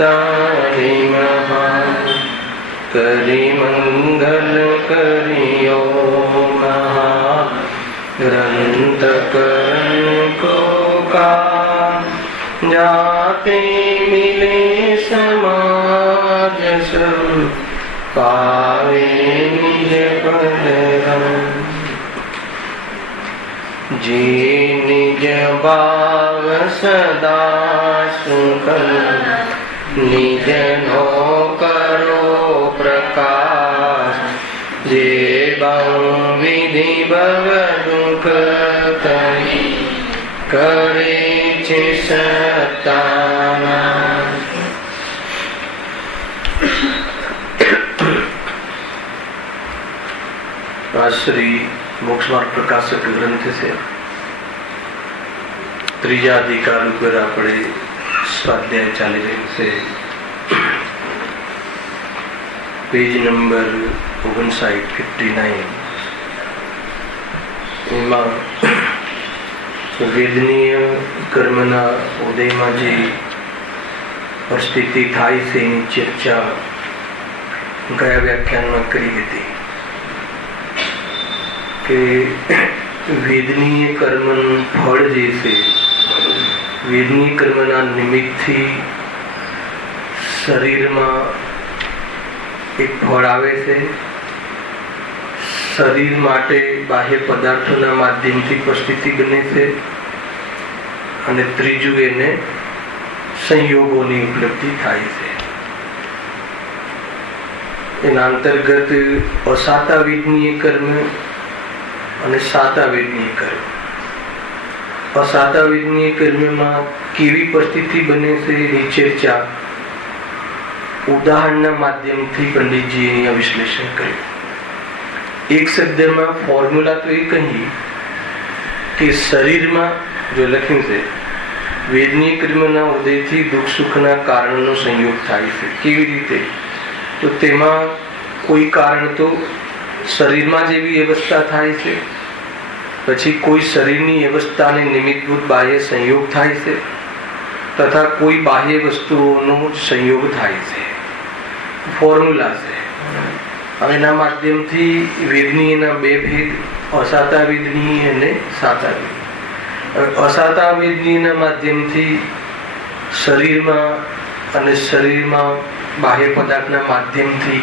तारी महान करी मंगल करियो महा ग्रंथ करण को का जाते मिले समाज सब पावे निज पद जी निज भाव सदा सुखल निज नो करो प्रकाश जे विधि भव दुख तरी करे छे सताना। श्री मोक्ष मार्ग प्रकाशक ग्रंथ से त्रीजा अधिकार पर આપણે સ્વાધ્યાય ચાલી રહ્યું છે। પેજ નંબર 59 એમાં વેદનીય કર્મના ઉદયમાં જે પરિસ્થિતિ થાય છે એની ચર્ચા ગયા વ્યાખ્યાનમાં કરી હતી કે વેદનીય કર્મનું ફળ જે છે વેદનીય કર્મના નિમિત્તથી શરીરમાં એક ફળ આવે છે। શરીર માટે બાહ્ય પદાર્થોના માધ્યમથી પરિસ્થિતિ બને છે અને ત્રીજું એને સંયોગોની ઉપલબ્ધિ થાય છે। એના અંતર્ગત અસાતા વેદનીય કર્મ અને સાતા વેદનીય કર્મ। અસાતા વેદનીય કર્મમાં કેવી પરિસ્થિતિ બને છે એની ચર્ચા ઉદાહરણના માધ્યમથી પંડિતજીએ અહીંયા વિશ્લેષણ કર્યું। એક શબ્દમાં ફોર્મ્યુલા તો એ કહીએ કે શરીરમાં જો લખ્યું છે વેદનીય કર્મના ઉદયથી દુઃખ સુખના કારણનો સંયોગ થાય છે। કેવી રીતે? તો તેમાં કોઈ કારણ તો શરીરમાં જેવી અવસ્થા થાય છે, પછી કોઈ શરીરની અવસ્થાને નિમિત્તભૂત બાહ્ય સંયોગ થાય છે તથા કોઈ બાહ્ય વસ્તુઓનો સંયોગ થાય છે। ફોર્મ્યુલા છે। હવે એના માધ્યમથી વેદનીયના બે ભેદ અસાતા વેદનીય અને સાતા વેદનીય। અસાતા વેદનીયના માધ્યમથી શરીરમાં અને શરીરમાં બાહ્ય પદાર્થના માધ્યમથી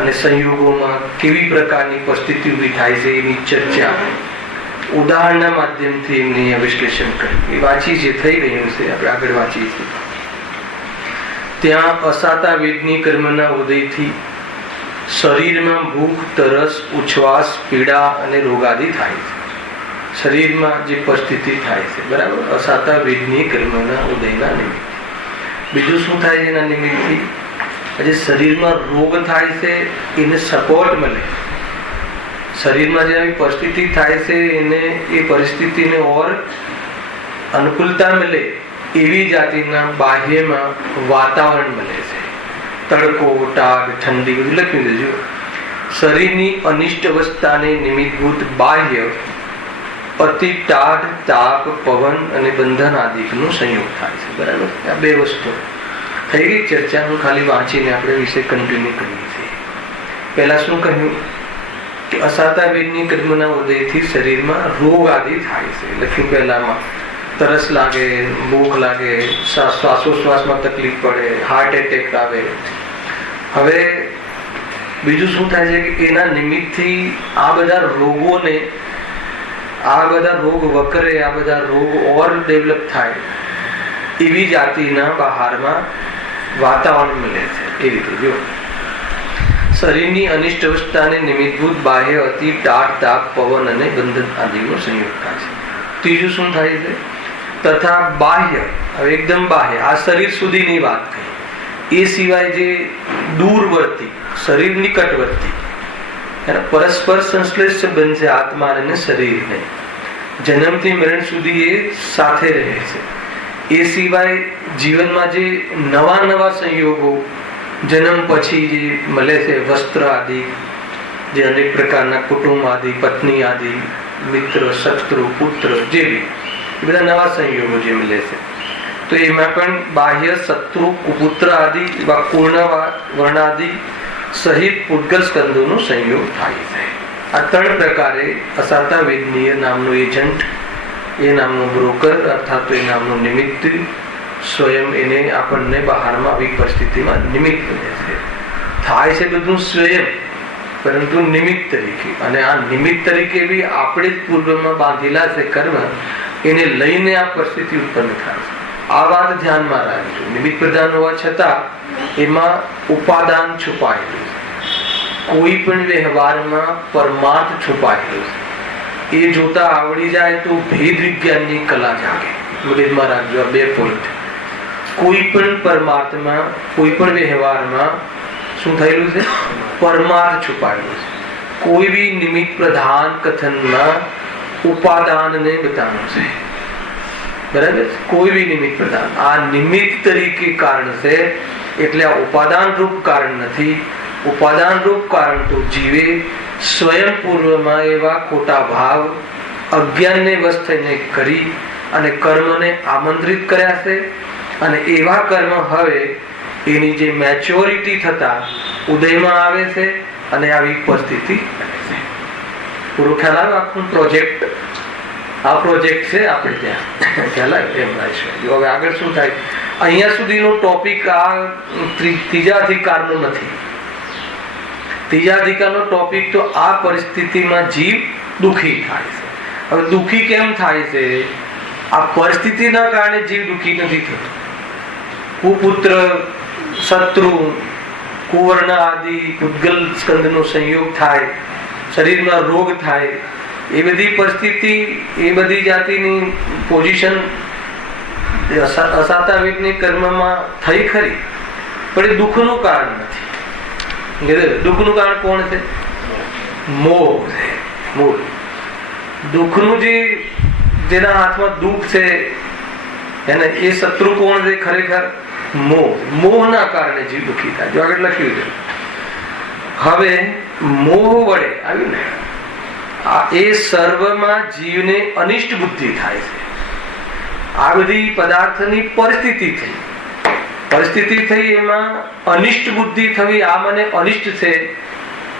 અને સંયોગોમાં કેવી પ્રકારની પરિસ્થિતિ ઊભી થાય છે એની ચર્ચા ઉદાહરણના માધ્યમથી એમને વિશ્લેષણ કર્યું। એ વાંચી છે, થઈ રહ્યું છે, આપણે આગળ વાંચીએ છીએ। ત્યાં અસાતા વેદનીય કર્મના ઉદયથી શરીરમાં ભૂખ, તરસ, ઉચ્છ્વાસ, પીડા અને રોગાદિ થાય છે। શરીરમાં જે પરિસ્થિતિ થાય છે, બરાબર, અસાતા વેદનીય કર્મના ઉદયના નિમિત્તે। બીજું શું થાય છે એના નિમિત્તથી? જે શરીરમાં રોગ થાય છે એને સપોર્ટ મળે। શરીરમાં જે પરિસ્થિતિ થાય છે એને એ પરિસ્થિતિને ઓર અનુકૂળતા મળે એવી જાતિના બાહ્યમાં વાતાવરણ મળે છે। તડકો, ટાઢ, ઠંડી બધું લખ્યું દેજો। શરીરની અનિષ્ટ અવસ્થાને નિમિત્તભૂત બાહ્ય અતિ ટાઢ, તાપ, પવન અને બંધન આદિનો સંયોગ થાય છે, બરાબર। આ બે વસ્તુ થઈ ગઈ ચર્ચા। હું ખાલી વાંચીને આપણે વિશે કન્ટિન્યુ કરીએ છીએ। પહેલા શું કહ્યું કે અસાતા વેદનીય કર્મના ઉદયથી શરીરમાં રોગ આદિ થાય છે। લખ્યું પહેલામાં તરસ લાગે, ભૂખ લાગે, શ્વાસોશ્વાસમાં તકલીફ પડે, હાર્ટ એટેક આવે। હવે બીજું શું થાય છે કે એના નિમિત્તથી આ બધા રોગોને, આ બધા રોગ વકરે, આ બધા રોગ ઓર ડેવલપ થાય એવી જાતિના બહારમાં વાતાવરણ મળે છે। એ રીતે જો શરીરની અનિષ્ટ અવસ્થાને નિમિત્તભૂત બાહ્ય અતિ ટાઢ, તાપ, પવન અને બંધન આદિનો સંયોગ થાય છે। ત્રીજું શું થાય છે? તથા બાહ્ય, હવે એકદમ બાહ્ય, આ શરીર સુધીની વાત કહી, એ સિવાય જે દૂરવર્તી, શરીર નિકટવર્તી, પરસ્પર સંશ્લેષ સંબંધ છે આત્મા અને શરીરને, જન્મથી મરણ સુધી એ સાથે રહે છે। એ સિવાય જીવનમાં જે નવા નવા સંયોગો જન્મ પછી જે મળે છે, વસ્ત્ર આદિ, જે અનેક પ્રકારના કુટુંબ આદિ, પત્ની આદિ, મિત્ર, શત્રુ, પુત્ર જેવી બધા નવા સંયોગો જે મળે છે, તો એમાં પણ બાહ્ય શત્રુ કુપુત્ર આદિ કુર્ણ વર્ણાદિ સહિત પૂતગલ સ્કંદોનો સંયોગ થાય છે. આ 3 પ્રકારે અસાતા વેદનીય નામનો એજન્ટ, એ નામનો બ્રોકર અર્થાત એ નામનો નિમિત્ત સ્વયં એને આપણને બહારમાં આવી પરિસ્થિતિમાં નિમિત્ત બને છે. થાય છે બધું સ્વયં, પરંતુ નિમિત્ત તરીકે. અને આ નિમિત્ત તરીકે બી આપણે જ પૂર્વમાં બાંધેલા છે કર્મ, એને લઈને આ પરિસ્થિતિ ઉત્પન્ન થાય છે. આ વાત ધ્યાનમાં રાખજો. નિમિત્ત પ્રધાન હોવા છતાં એમાં ઉપાદાન છુપાયેલું છે. કોઈ પણ વ્યવહારમાં પરમાર્થ છુપાયેલું છે. એ જોતા આવડી જાય તો ભેદ વિજ્ઞાનની કલા જાગે. મગજમાં રાખજો આ 2 પોઈન્ટ. કોઈ પણ પરમાર્થમાં, કોઈ પણ વ્યવહારમાં શું થયેલું છે? પરમાર્થ છુપાયેલું છે. કોઈ બી નિમિત્ત પ્રધાન કથનમાં ઉપાદાનને બતાવવાનું છે. બરાબર? કોઈ બી નિમિત્ત પ્રધાન આ નિમિત્ત તરીકે કારણ છે, એટલે આ ઉપાદાન રૂપ કારણ નથી. ઉપાદાન રૂપ કારણ તો જીવે સ્વયં પૂર્વમાં એવા ખોટા ભાવ અજ્ઞાનને વશ થઈને કરી અને કર્મને આમંત્રિત કર્યા છે. અને એવા કર્મ હવે એની જે મેચ્યોરિટી થતા ઉદયમાં આવે છે અને આવી પરિસ્થિતિ બને છે. પૂરો ખ્યાલ આવે? આપણું પ્રોજેક્ટ, આ પ્રોજેક્ટ છે આપણે ત્યાં ખ્યાલ આવે એમ છે. હવે આગળ શું થાય? અહીંયા સુધીનો ટોપિક આ ત્રીજા અધિકારનો નથી. ત્રીજા અધિકારનો ટોપિક તો આ પરિસ્થિતિમાં જીવ દુઃખી થાય છે. હવે દુઃખી કેમ થાય છે? આ પરિસ્થિતિના કારણે જીવ દુઃખી નથી થતો. કુપુત્ર, શત્રુ, કુવર્ણ આદિ પૂતગલ સ્કંદનો સંયોગ થાય, શરીરમાં રોગ થાય, એ બધી પરિસ્થિતિ, એ બધી જાતિની પોઝિશન અસાતા વેદની કર્મમાં થઈ ખરી, પણ એ દુઃખનું કારણ નથી. દુઃખનું કારણ કોણ છે? મોહ છે. મૂળ દુઃખનું જેના હાથમાં દુઃખ છે એને એ શત્રુ કોણ છે? ખરેખર મોહ. મોહના કારણે જીવ દુઃખી થાય. જો આગળ લખ્યું છે. હવે મોહ વડે આવ્યું ને, એ સર્વમાં જીવને અનિષ્ટ બુદ્ધિ થાય છે. આ બધી પદાર્થની પરિસ્થિતિ થઈ, એમાં અનિષ્ટ બુદ્ધિ થવી. આ મને અનિષ્ટ છે,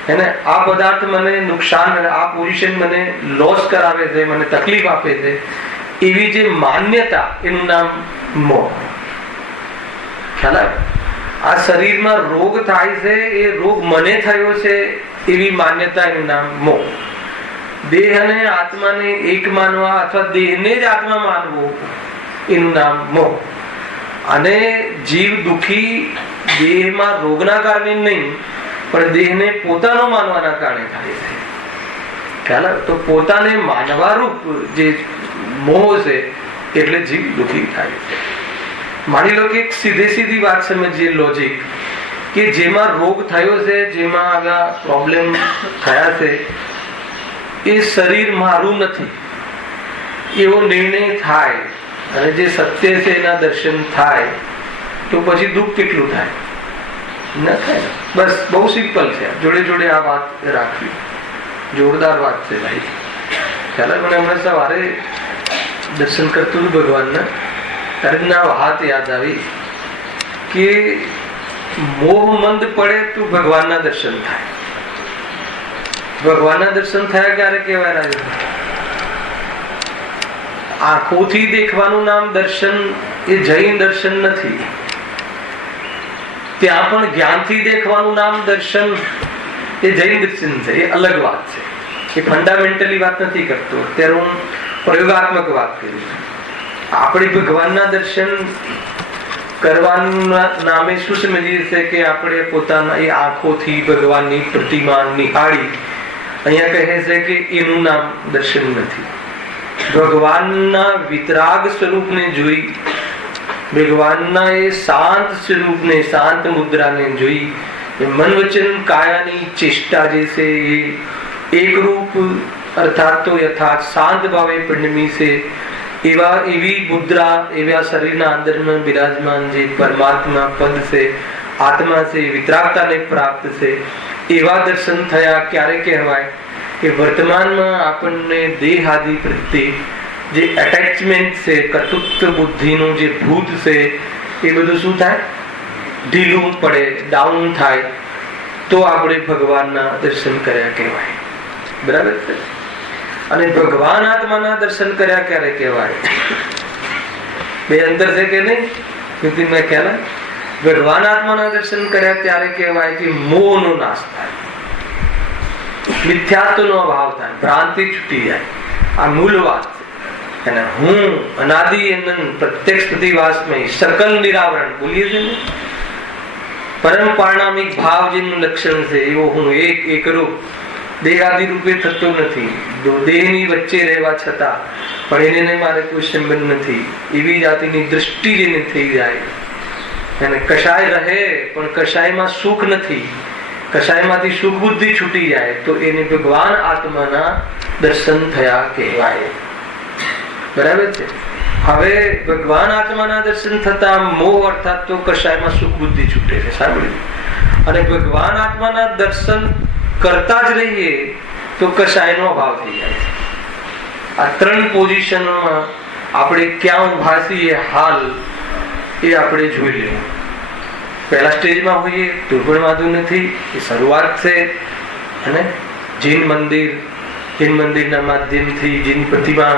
એને આ પદાર્થ મને નુકસાન, આ પોઝિશન મને લોસ કરાવે છે, મને તકલીફ આપે છે, એવી જે માન્યતા, એનું નામ મોહ. ખ્યાલ આવે? આ શરીરમાં રોગ થાય છે, એ રોગ મને થયો છે એવી માન્યતા, એનું નામ મોહ. દેહ અને આત્માને એક માનવા અથવા દેહને જ આત્મા માનવો, એનું નામ મોહ. અને જીવ દુઃખી દેહમાં રોગના કારણે નહીં, પણ દેહને પોતાનો માનવાના કારણે થાય છે. ખ્યાલ આવે? તો પોતાને માનવા રૂપ જે મોહ છે એટલે જીવ દુઃખી થાય છે. માની લો કે એક સીધી વાત સમજીએ, લોજિક, કે જેમાં રોગ થયો છે, જેમાં આવા પ્રોબ્લેમ થયા છે, એ શરીર મારું નથી એવો નિર્ણય થાય અને જે સત્ય છે એના દર્શન થાય, તો પછી દુઃખ કેટલું થાય? ન થાય. બસ બહુ સિમ્પલ છે. જોડે જોડે આ વાત રાખવી. જોરદાર વાત છે ભાઈ. ખ્યાલ મને હમણાં સવારે દર્શન કરતું હતું ભગવાનના, ત્યારે ના વાત યાદ આવી કે મોહ મંદ પડે તો ભગવાનના દર્શન થાય. ભગવાનના દર્શન થયા ક્યારે કહેવાય? આંખોથી દેખવાનું નામ દર્શન, એ જૈન દર્શન નથી. ત્યાં પણ જ્ઞાનથી દેખવાનું નામ દર્શન, એ જૈન દર્શન છે. એ અલગ વાત છે. એ ફંડામેન્ટલી વાત નથી કરતો. અત્યારે હું પ્રયોગાત્મક વાત કરું છું. આપણે ભગવાનના દર્શન કરવાના નામે શું સમજીએ છીએ કે આપણે પોતાના એ આંખોથી ભગવાનની પ્રતિમા નિહાળી, અહીંયા કહે છે કે એનું નામ દર્શન નથી. ભગવાનના વિતરાગ સ્વરૂપને જોઈ, ભગવાનના એ શાંત સ્વરૂપને, શાંત મુદ્રાને જોઈ, મન વચન કાયાની ચેષ્ટા જે છે એ એકરૂપ અર્થાત તો યથાર્થ શાંત ભાવે પરિણમી છે. એવી મુદ્રા, એવા શરીરના અંદરમાં બિરાજમાન જે પરમાત્મા પદ છે, આત્મા છે, વિતરાગતાને પ્રાપ્ત છે, એવા દર્શન થયા. ક્યારે કહેવાય? કે વર્તમાનમાં આપણને દેહ આદિ પ્રત્યે જે એટેચમેન્ટ છે, કર્તૃત્વ બુદ્ધિનું જે ભૂત છે, એ બધું શું થાય? ઢીલું પડે, ડાઉન થાય, તો આપણે ભગવાનના દર્શન કર્યા કહેવાય. બરાબર છે? અને ભગવાન આત્માના દર્શન કર્યા ક્યારે કહેવાય? બે અંતર છે કે નહીં? ક્યોંકિ મેં ખ્યાલ ભગવાન આત્માના દર્શન કર્યા ત્યારે કહેવાય કે મોહનો નાશ થાય, મિથ્યાત્વનો અભાવ થાય, ભ્રાંતિ છૂટી જાય. આ મૂળ વાત છે. અને હું અનાદિ અનંત પ્રત્યક્ષ પ્રતિવાસમય સકલ નિરાવરણ બોલીએ છે ને, પરમ પારણામિક ભાવ જેનું લક્ષણ છે એવો હું એક એકરૂપ દેહાદિ રૂપે થતો નથી, દેહની વચ્ચે રહેવા છતાં પણ એને મારે કોઈ સંબંધ નથી, એવી જાતિની દૃષ્ટિ જેને થઈ જાય. અને કશાય રહે પણ કશાયમાં સુખ નથી, કશાયમાંથી સુખ બુદ્ધિ છૂટી જાય, તો એને ભગવાન આત્માના દર્શન થયા કહેવાય. બરાબર છે? હવે ભગવાન આત્માના દર્શન થતા મોહ અર્થાત તો કશાયમાં સુખ બુદ્ધિ છૂટે છે. સાંભળ્યું? અને ભગવાન આત્માના દર્શન કરતા જ રહીએ તો કશાયનો અભાવ થઈ જાય છે. આ ત્રણ પોઝિશનોમાં આપણે ક્યાં ઉભા છીએ હાલ એ આપણે જોઈ લેવું. પહેલા સ્ટેજમાં હોઈએ તો પણ વાંધો નથી, એ શરૂઆત છે. અને જૈન મંદિરના માધ્યમથી જૈન પ્રતિમા,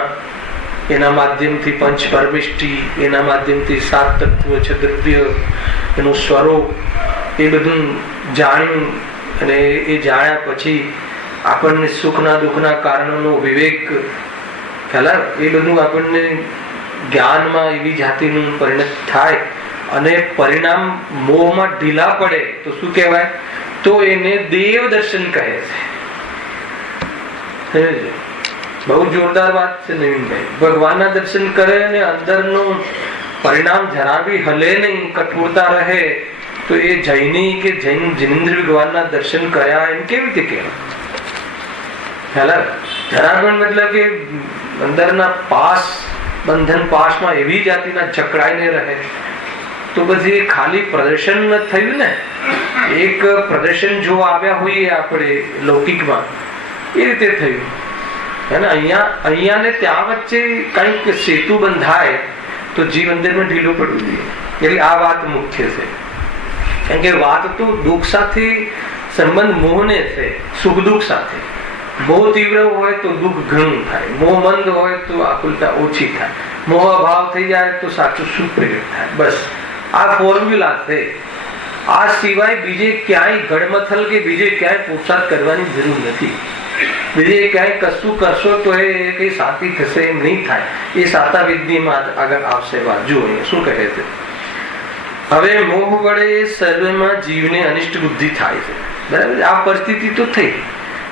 એના માધ્યમથી પંચ પરમિષ્ટિ, એના માધ્યમથી સાત તત્વ છે દ્રવ્ય, એનું સ્વરૂપ, એ બધું જાણ્યું. અને એ જાણ્યા પછી આપણને સુખના દુઃખના કારણોનો વિવેક ખ્યાલ, એ બધું આપણને જ્ઞાનમાં એવી જાતિનું પરિણત થાય. અને પરિણામ મોહમાં ઢીલા પડે તો શું કહેવાય? તો એને દેવ દર્શન કહે છે. બહુ જોરદાર વાત છે નવીનભાઈ. ભગવાનના દર્શન કરે અને અંદરનું પરિણામ જરા બી હલે નહીં, કઠોરતા રહે, તો એ જૈની કે જૈનેન્દ્ર ભગવાનના દર્શન કર્યા એમ કેવી રીતે કહેવાય? જરા પણ મતલબ કે અંદરના પાસ, બંધન પાસમાં એવી જાતિના જકડાઈને રહે, તો પછી ખાલી પ્રદર્શન થયું ને. એક પ્રદર્શન જો આવ્યા હોઈએ આપણે લૌકિકમાં, એ રીતે થયું. અહીંયા ને ત્યાં વચ્ચે કઈક સેતુ બંધાય તો જીવ અંદરમાં ઢીલો પડવું જોઈએ. એટલે આ વાત મુખ્ય છે. કારણ કે વાત તો દુઃખ સાથે સંબંધ મોહને છે, સુખ દુઃખ સાથે. મોહ તીવ્ર હોય તો દુઃખ ઘણું થાય, મોહ મંદ હોય તો આકુલતા ઓછી થાય, મોહ અભાવ થઈ જાય તો સાચું સુખ પ્રગટ થાય. બસ આ ફોર્મ્યુલા છે. આ સિવાય બીજે ક્યાંય ગડમથલ કે બીજે ક્યાંય પુરુષાર્થ કરવાની જરૂર નથી. બીજે ક્યાંય કશું કરશો તો એ કઈ સાથી થશે એમ નહીં થાય. એ સાતા વિદ્યામાં આગળ આવશે. વાત જુઓ શું કહે છે. હવે મોહ વડે સર્વમાં જીવને અનિષ્ટ બુદ્ધિ થાય છે. બરાબર? આ પરિસ્થિતિ તો થઈ,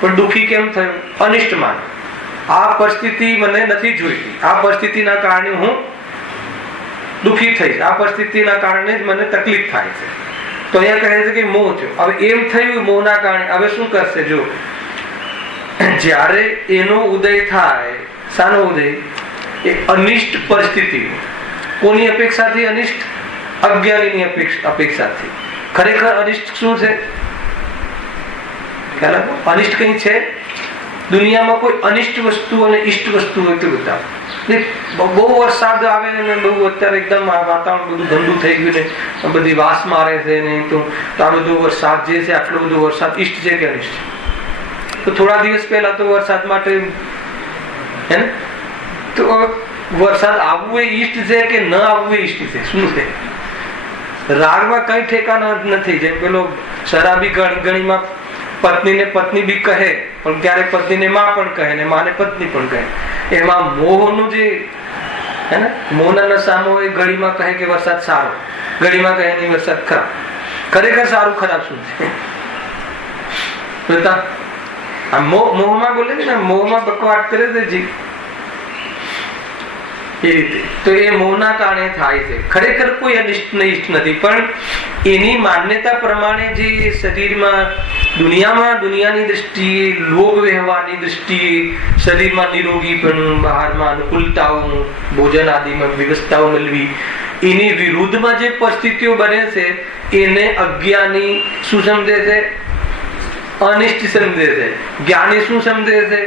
પણ દુઃખી કેમ થયું? અનિષ્ટ માન. આ પરિસ્થિતિ મને નથી જોઈતી, આ પરિસ્થિતિના કારણે હું દુઃખી થઈશ, આ પરિસ્થિતિના કારણે જ મને તકલીફ થાય છે. તો અહીંયા કહે છે કે મોહ થયો. હવે એમ થયું મોહના કારણે, હવે શું કરશે? જો જ્યારે એનો ઉદય થાય, શાનો ઉદય? એ અનિષ્ટ પરિસ્થિતિ. કોની અપેક્ષાથી અનિષ્ટ? અજ્ઞાનીની અપેક્ષાથી. ખરેખર અનિષ્ટ શું છે? અનિષ્ટ કઈ છે દુનિયામાં? કોઈ અનિષ્ટ વસ્તુ અને ઇષ્ટ વસ્તુ હોય તો બતાવો. બહુ વરસાદ આવે ને, બહુ અત્યારે એકદમ વાતાવરણ બધું ગંદુ થઈ ગયું ને, બધી વાસ મારે છે ને, તો આ બધો વરસાદ જે છે, આટલો બધો વરસાદ ઇષ્ટ છે કે અનિષ્ટ? તો થોડા દિવસ પહેલા તો વરસાદ માટે હે ને, તો વરસાદ આવવું એ ઈષ્ટ છે કે ન આવવું એ ઈષ્ટ છે? શું છે? રાગમાં કઈ ઠેકાના નથી. જેમ પેલો શરાબી ગણીમાં પત્નીને પત્ની બી કહે, પણ ક્યારેક પત્નીને માં પણ કહે ને માને પત્ની પણ કહે. એમાં મોહનું જે હે ને, મોહના નશામાં એ ઘડીમાં કહે કે વરસાદ સારો, ઘડીમાં કહે નહીં વરસાદ ખરાબ. ખરેખર સારું ખરાબ શું છે? મોહમાં બોલે છે ને, મોહમાં બકવાટ કરે છે જી. એ રીતે તો એ મોહના કારણે થાય છે. ખરેખર કોઈ અનિષ્ટ ઇષ્ટ નથી, પણ એની માન્યતા પ્રમાણે જે શરીરમાં દુનિયાની દ્રષ્ટિએ, લોક વ્યવહારની દ્રષ્ટિએ શરીરમાં નિરોગીપણું, બહારમાં અનુકૂળતાઓ, ભોજન આદિમાં વ્યવસ્થાઓ મળવી, એની વિરુદ્ધમાં જે પરિસ્થિતિઓ બને છે એને અજ્ઞાની શું સમજે છે? અનિષ્ટ સમજે છે. જ્ઞાની શું સમજે છે?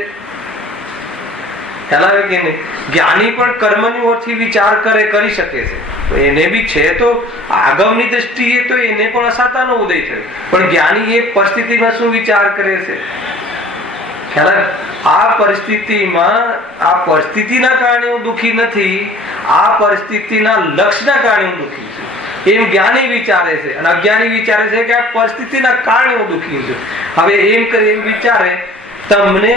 ખ્યાલ આવે કે નહીં? જ્ઞાની પણ કર્મની ઓરથી વિચાર કરી શકે છે, તો એને બી છે તો આગમની દ્રષ્ટિએ તો એને પણ અસાતાનો ઉદય થયો, પણ જ્ઞાની એ પરિસ્થિતિમાં શું વિચાર કરે છે? ખ્યાલ આવે? આ પરિસ્થિતિમાં આ પરિસ્થિતિના કારણે હું દુઃખી નથી, આ પરિસ્થિતિના લક્ષ્યના કારણે હું દુઃખી છું, એમ જ્ઞાની વિચારે છે. અને અજ્ઞાની વિચારે છે કે આ પરિસ્થિતિના કારણે હું દુઃખી છું. હવે એમ કરી એમ વિચારે, તમને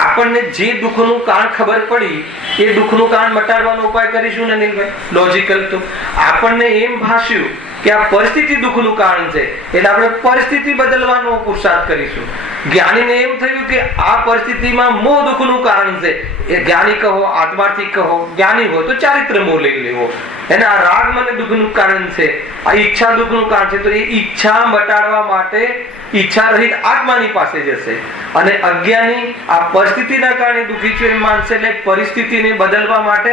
આપણને જે દુઃખનું કારણ ખબર પડી એ દુઃખનું કારણ મટાડવાનો ઉપાય કરીશું ને અનિલભાઈ? લોજિકલ તો આપણને એમ ભાષ્યું કે આ પરિસ્થિતિ દુઃખનું કારણ છે, એટલે આપણે પરિસ્થિતિ બદલવાનો પુરુષાર્થ કરીશું. જ્ઞાનીને એમ થયું કે આ પરિસ્થિતિમાં મોહ દુઃખનું કારણ છે, એ જ્ઞાની કહો, આત્માર્થી કહો, જ્ઞાની હોય તો ચારિત્ર મોહ લઈ લેવો, એને આ રાગ મને દુઃખનું કારણ છે, આ ઈચ્છા દુઃખનું કારણ છે, તો એ ઈચ્છા મટાડવા માટે ઈચ્છા રહિત આત્માની પાસે જશે. અને અજ્ઞાની આ પરિસ્થિતિના કારણે દુઃખી છે એમ માનશે, એટલે પરિસ્થિતિને બદલવા માટે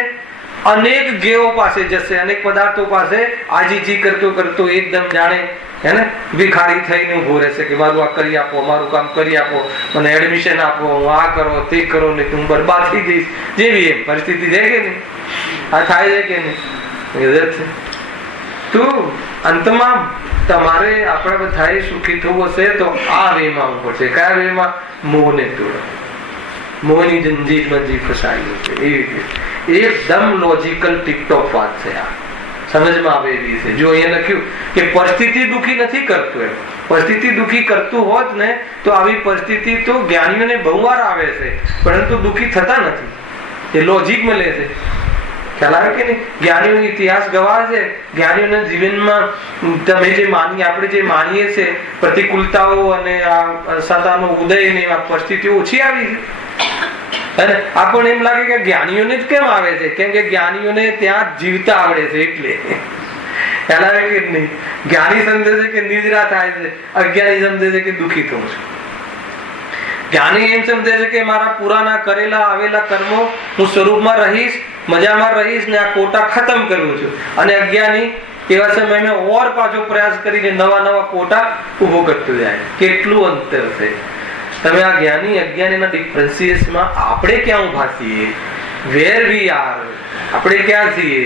અનેક જ્ઞેયો પાસે જશે, અનેક પદાર્થો પાસે આજીજી કરતો કરતો એકદમ જાણે હેને ભિખારી થઈને ઉભો રહેશે કે મારું આ કરી આપો, મારું કામ કરી આપો, મને એડમિશન આપો, હું આ કરો તે કરો, ને હું બરબાદ થઈ જઈશ, જેવી એમ પરિસ્થિતિ છે કે નહીં? આ થાય છે કે નહીં? તું અંતમાં તમારે આપણે બધાએ સુખી થવું હશે તો આ વેમાં આવવું પડશે. કયા વેમાં? મોહને તોડો, મોહની જંજીરમાં જીવ ફસાયેલું છે. એવી રીતે એકદમ લોજિકલ ટીપટોપ વાત છે, આ સમજમાં આવે એવી છે. જો અહીંયા લખ્યું કે પરિસ્થિતિ દુઃખી નથી કરતું, એમ પરિસ્થિતિ દુઃખી કરતું હોત ને તો આવી પરિસ્થિતિ તો જ્ઞાનીઓને બહુ વાર આવે છે, પરંતુ દુઃખી થતા નથી. એ લોજિક મળે છે. ખ્યાલ આવે કે નહીં? જ્ઞાનીઓનો ઇતિહાસ ગવાહ છે. જ્ઞાનીઓના જીવનમાં તમે જે માનીએ, આપણે જે માનીએ છે પ્રતિકૂળતાઓ અને આ સતાનો ઉદય ને આ પરિસ્થિતિઓ ઓછી આવી છે. અને આપણને એમ લાગે કે જ્ઞાનીઓને જ કેમ આવે છે? કેમ કે જ્ઞાનીઓને ત્યાં જીવતા આવડે છે એટલે. ખ્યાલ આવે કે નહીં? જ્ઞાની સમજે છે કે નિદ્રા થાય છે, અજ્ઞાની સમજે છે કે દુઃખી થવું છે. જ્ઞાની એમ સમજે છે કે મારા પુરાના કરેલા આવેલા કર્મો હું સ્વરૂપમાં રહીશ, મજામાં રહીશ ને આ કોટા ખતમ કરું છું. અને અજ્ઞાની એવા સમયમાં ઓર પાછો પ્રયાસ કરીને નવા નવા કોટા ઉભો કરતો જાય. કેટલું અંતર છે! તમે આ જ્ઞાની અજ્ઞાનીના ડિફરન્સિએશનમાં આપણે ક્યાં ઉભા છીએ, વેર વી આર, આપણે ક્યાં છીએ,